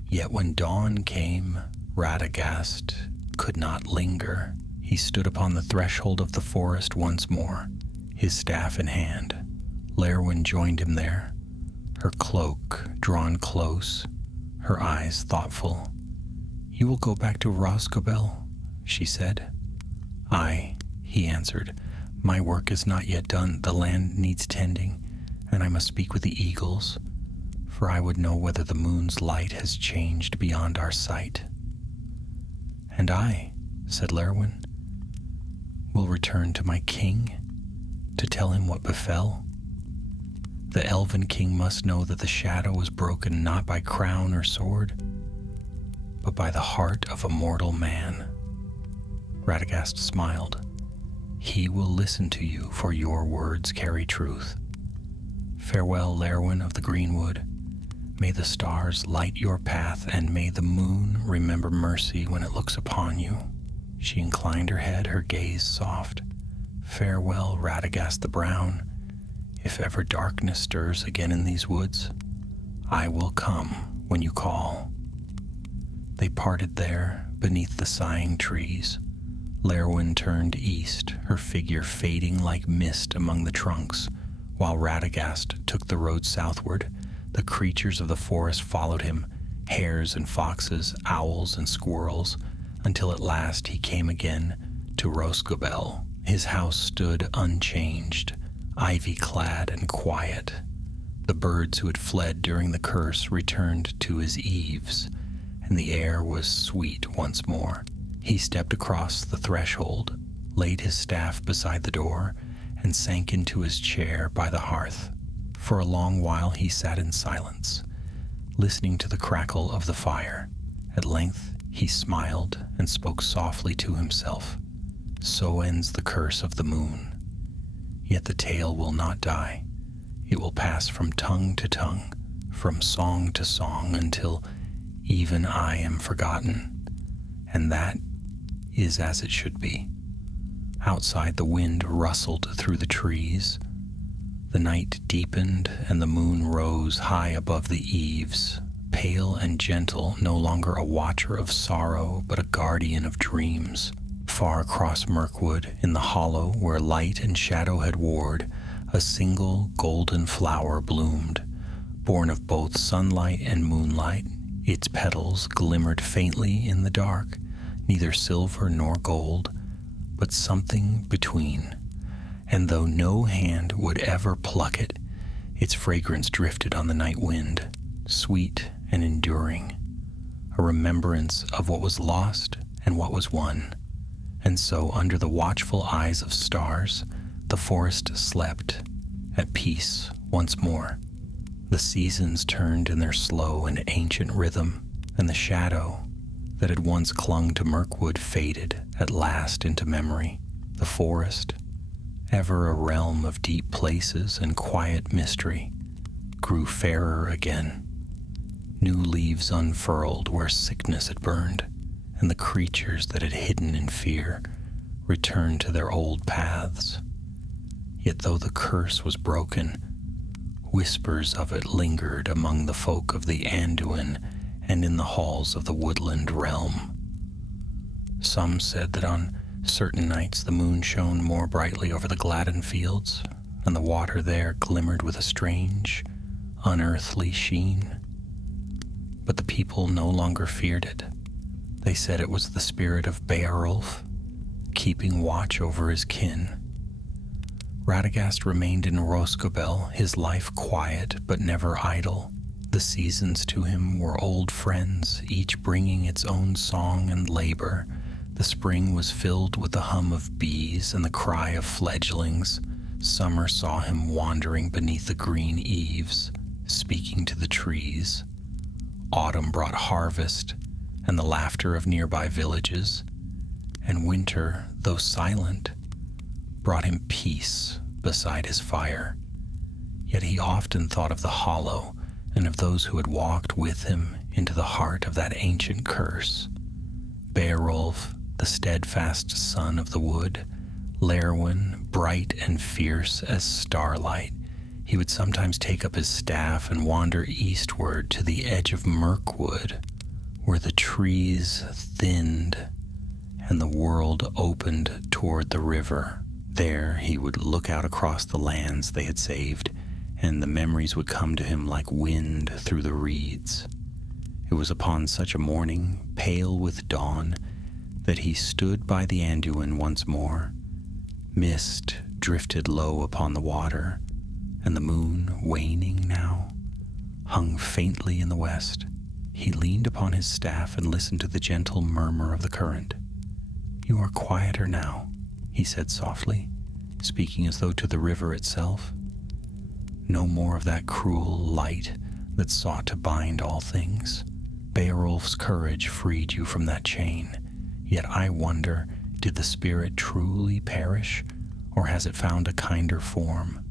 Yet when dawn came, Radagast could not linger. He stood upon the threshold of the forest once more, his staff in hand. Lerwin joined him there, her cloak drawn close, her eyes thoughtful. "You will go back to Rosgobel?" she said. "Aye," he answered. "My work is not yet done. The land needs tending, and I must speak with the eagles, for I would know whether the moon's light has changed beyond our sight." "And I," said Lerwin, "will return to my king to tell him what befell. The elven king must know that the shadow was broken not by crown or sword, but by the heart of a mortal man." Radagast smiled. "He will listen to you, for your words carry truth. Farewell, Lerwin of the Greenwood. May the stars light your path, and may the moon remember mercy when it looks upon you." She inclined her head, her gaze soft. "Farewell, Radagast the Brown. If ever darkness stirs again in these woods, I will come when you call." They parted there beneath the sighing trees. Lerwin turned east, her figure fading like mist among the trunks, while Radagast took the road southward. The creatures of the forest followed him, hares and foxes, owls and squirrels, until at last he came again to Rosgobel. His house stood unchanged, ivy-clad and quiet. The birds who had fled during the curse returned to his eaves, and the air was sweet once more. He stepped across the threshold, laid his staff beside the door, and sank into his chair by the hearth. For a long while he sat in silence, listening to the crackle of the fire. At length he smiled and spoke softly to himself. "So ends the curse of the moon. Yet the tale will not die. It will pass from tongue to tongue, from song to song, until even I am forgotten. And that is as it should be." Outside, the wind rustled through the trees. The night deepened, and the moon rose high above the eaves, pale and gentle, no longer a watcher of sorrow, but a guardian of dreams. Far across Mirkwood, in the hollow where light and shadow had warred, a single golden flower bloomed, born of both sunlight and moonlight. Its petals glimmered faintly in the dark, neither silver nor gold, but something between, and though no hand would ever pluck it, its fragrance drifted on the night wind, sweet and enduring, a remembrance of what was lost and what was won. And so, under the watchful eyes of stars, the forest slept, at peace once more. The seasons turned in their slow and ancient rhythm, and the shadow that had once clung to Mirkwood faded at last into memory. The forest, ever a realm of deep places and quiet mystery, grew fairer again. New leaves unfurled where sickness had burned, and the creatures that had hidden in fear returned to their old paths. Yet though the curse was broken, whispers of it lingered among the folk of the Anduin and in the halls of the woodland realm. Some said that on certain nights the moon shone more brightly over the Gladden fields, and the water there glimmered with a strange, unearthly sheen. But the people no longer feared it. They said it was the spirit of Beowulf, keeping watch over his kin. Radagast remained in Roscobel, his life quiet but never idle. The seasons to him were old friends, each bringing its own song and labor. The spring was filled with the hum of bees and the cry of fledglings. Summer saw him wandering beneath the green eaves, speaking to the trees. Autumn brought harvest and the laughter of nearby villages. And winter, though silent, brought him peace beside his fire. Yet he often thought of the Hollow and of those who had walked with him into the heart of that ancient curse. Beowulf, the steadfast son of the wood, Lerwin, bright and fierce as starlight. He would sometimes take up his staff and wander eastward to the edge of Mirkwood, where the trees thinned and the world opened toward the river. There he would look out across the lands they had saved, and the memories would come to him like wind through the reeds. It was upon such a morning, pale with dawn, that he stood by the Anduin once more. Mist drifted low upon the water, and the moon, waning now, hung faintly in the west. He leaned upon his staff and listened to the gentle murmur of the current. "You are quieter now," he said softly, speaking as though to the river itself. "No more of that cruel light that sought to bind all things. Beowulf's courage freed you from that chain. Yet I wonder, did the spirit truly perish, or has it found a kinder form?"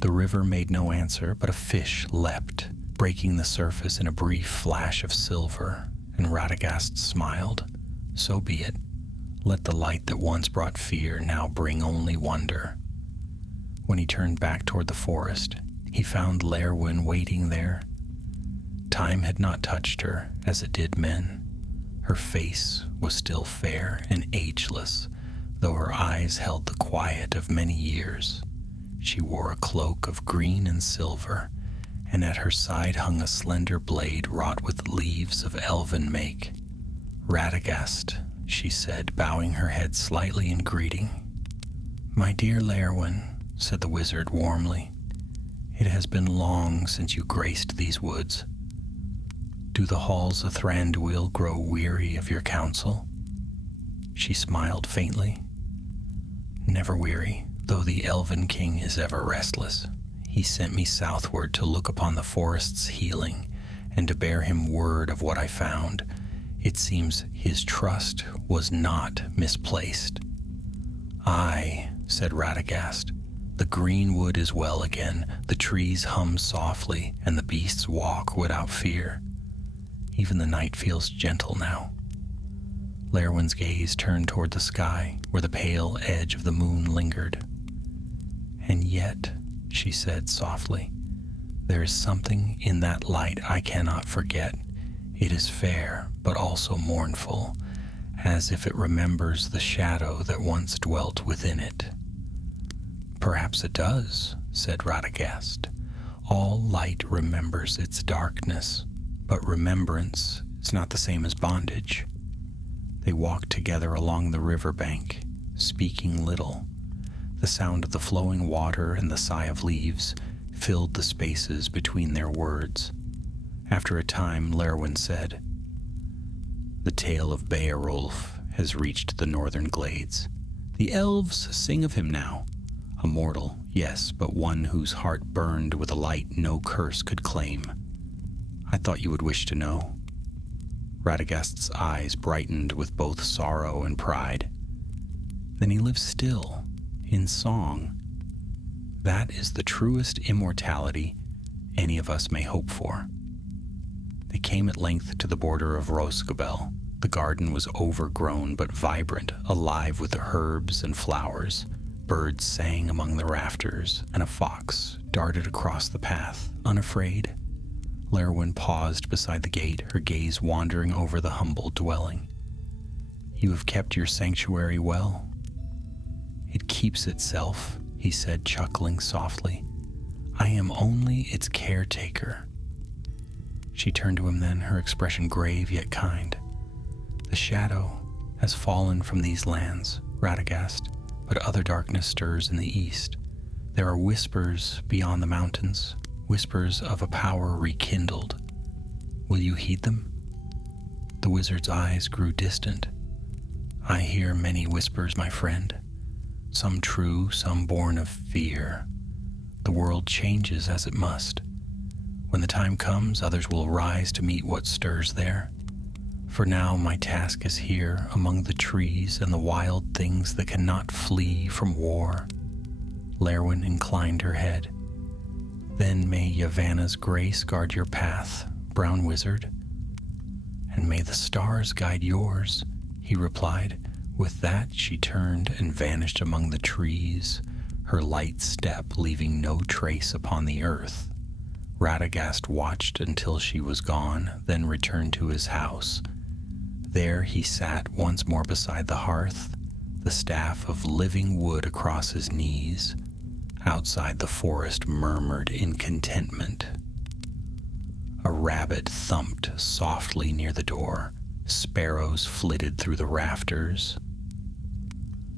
The river made no answer, but a fish leapt, breaking the surface in a brief flash of silver, and Radagast smiled. "So be it. Let the light that once brought fear now bring only wonder." When he turned back toward the forest, he found Lerwin waiting there. Time had not touched her as it did men. Her face was still fair and ageless, though her eyes held the quiet of many years. She wore a cloak of green and silver, and at her side hung a slender blade wrought with leaves of elven make. "Radagast," she said, bowing her head slightly in greeting. "My dear Lerwin," said the wizard warmly, "it has been long since you graced these woods. Do the halls of Thranduil grow weary of your counsel?" She smiled faintly. "Never weary, though the Elven King is ever restless. He sent me southward to look upon the forest's healing and to bear him word of what I found. It seems his trust was not misplaced." "Aye," said Radagast, "the green wood is well again, the trees hum softly, and the beasts walk without fear. Even the night feels gentle now." Lerwin's gaze turned toward the sky, where the pale edge of the moon lingered. "And yet," she said softly, "there is something in that light I cannot forget. It is fair, but also mournful, as if it remembers the shadow that once dwelt within it." "Perhaps it does," said Radagast. "All light remembers its darkness, but remembrance is not the same as bondage." They walked together along the river bank, speaking little. The sound of the flowing water and the sigh of leaves filled the spaces between their words. After a time, Lerwin said, "The tale of Beowulf has reached the northern glades. The elves sing of him now. A mortal, yes, but one whose heart burned with a light no curse could claim. I thought you would wish to know." Radagast's eyes brightened with both sorrow and pride. "Then he lives still, in song. That is the truest immortality any of us may hope for." They came at length to the border of Rosgobel. The garden was overgrown but vibrant, alive with herbs and flowers. Birds sang among the rafters, and a fox darted across the path, unafraid. Lerwin paused beside the gate, her gaze wandering over the humble dwelling. "You have kept your sanctuary well." "It keeps itself," he said, chuckling softly. "I am only its caretaker." She turned to him then, her expression grave yet kind. "The shadow has fallen from these lands, Radagast, but other darkness stirs in the east. There are whispers beyond the mountains, whispers of a power rekindled. Will you heed them?" The wizard's eyes grew distant. "I hear many whispers, my friend. Some true, some born of fear. The world changes as it must. When the time comes, others will rise to meet what stirs there. For now my task is here among the trees and the wild things that cannot flee from war." Lerwin inclined her head. "Then may Yavanna's grace guard your path, brown wizard." "And may the stars guide yours," he replied. With that she turned and vanished among the trees, her light step leaving no trace upon the earth. Radagast watched until she was gone, then returned to his house. There he sat once more beside the hearth, the staff of living wood across his knees. Outside, the forest murmured in contentment. A rabbit thumped softly near the door. Sparrows flitted through the rafters.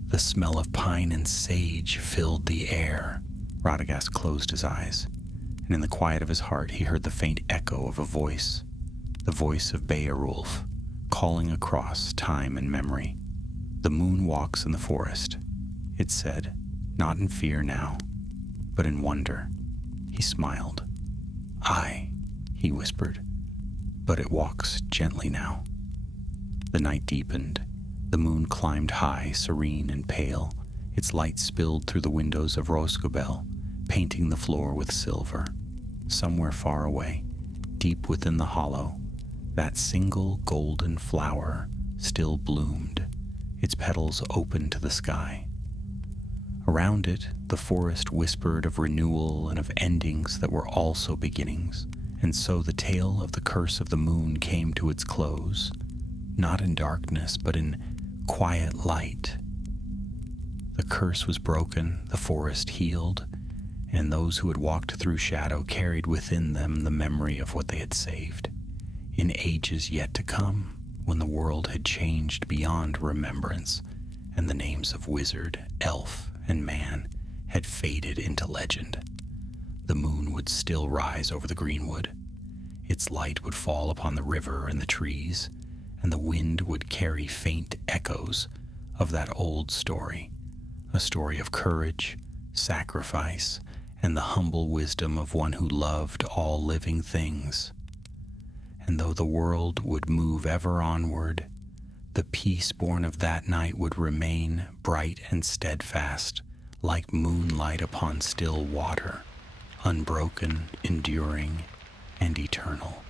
The smell of pine and sage filled the air. Radagast closed his eyes, and in the quiet of his heart he heard the faint echo of a voice, the voice of Beowulf, calling across time and memory. "The moon walks in the forest," it said, not in fear now, but in wonder. He smiled. "Aye," he whispered, "but it walks gently now." The night deepened. The moon climbed high, serene and pale. Its light spilled through the windows of Rosgobel, painting the floor with silver. Somewhere far away, deep within the hollow, that single golden flower still bloomed, its petals open to the sky. Around it, the forest whispered of renewal and of endings that were also beginnings, and so the tale of the curse of the moon came to its close, not in darkness, but in quiet light. The curse was broken, the forest healed, and those who had walked through shadow carried within them the memory of what they had saved. In ages yet to come, when the world had changed beyond remembrance, and the names of wizard, elf, and man had faded into legend, the moon would still rise over the greenwood. Its light would fall upon the river and the trees, and the wind would carry faint echoes of that old story, a story of courage, sacrifice, and the humble wisdom of one who loved all living things. And though the world would move ever onward, the peace born of that night would remain bright and steadfast, like moonlight upon still water, unbroken, enduring, and eternal.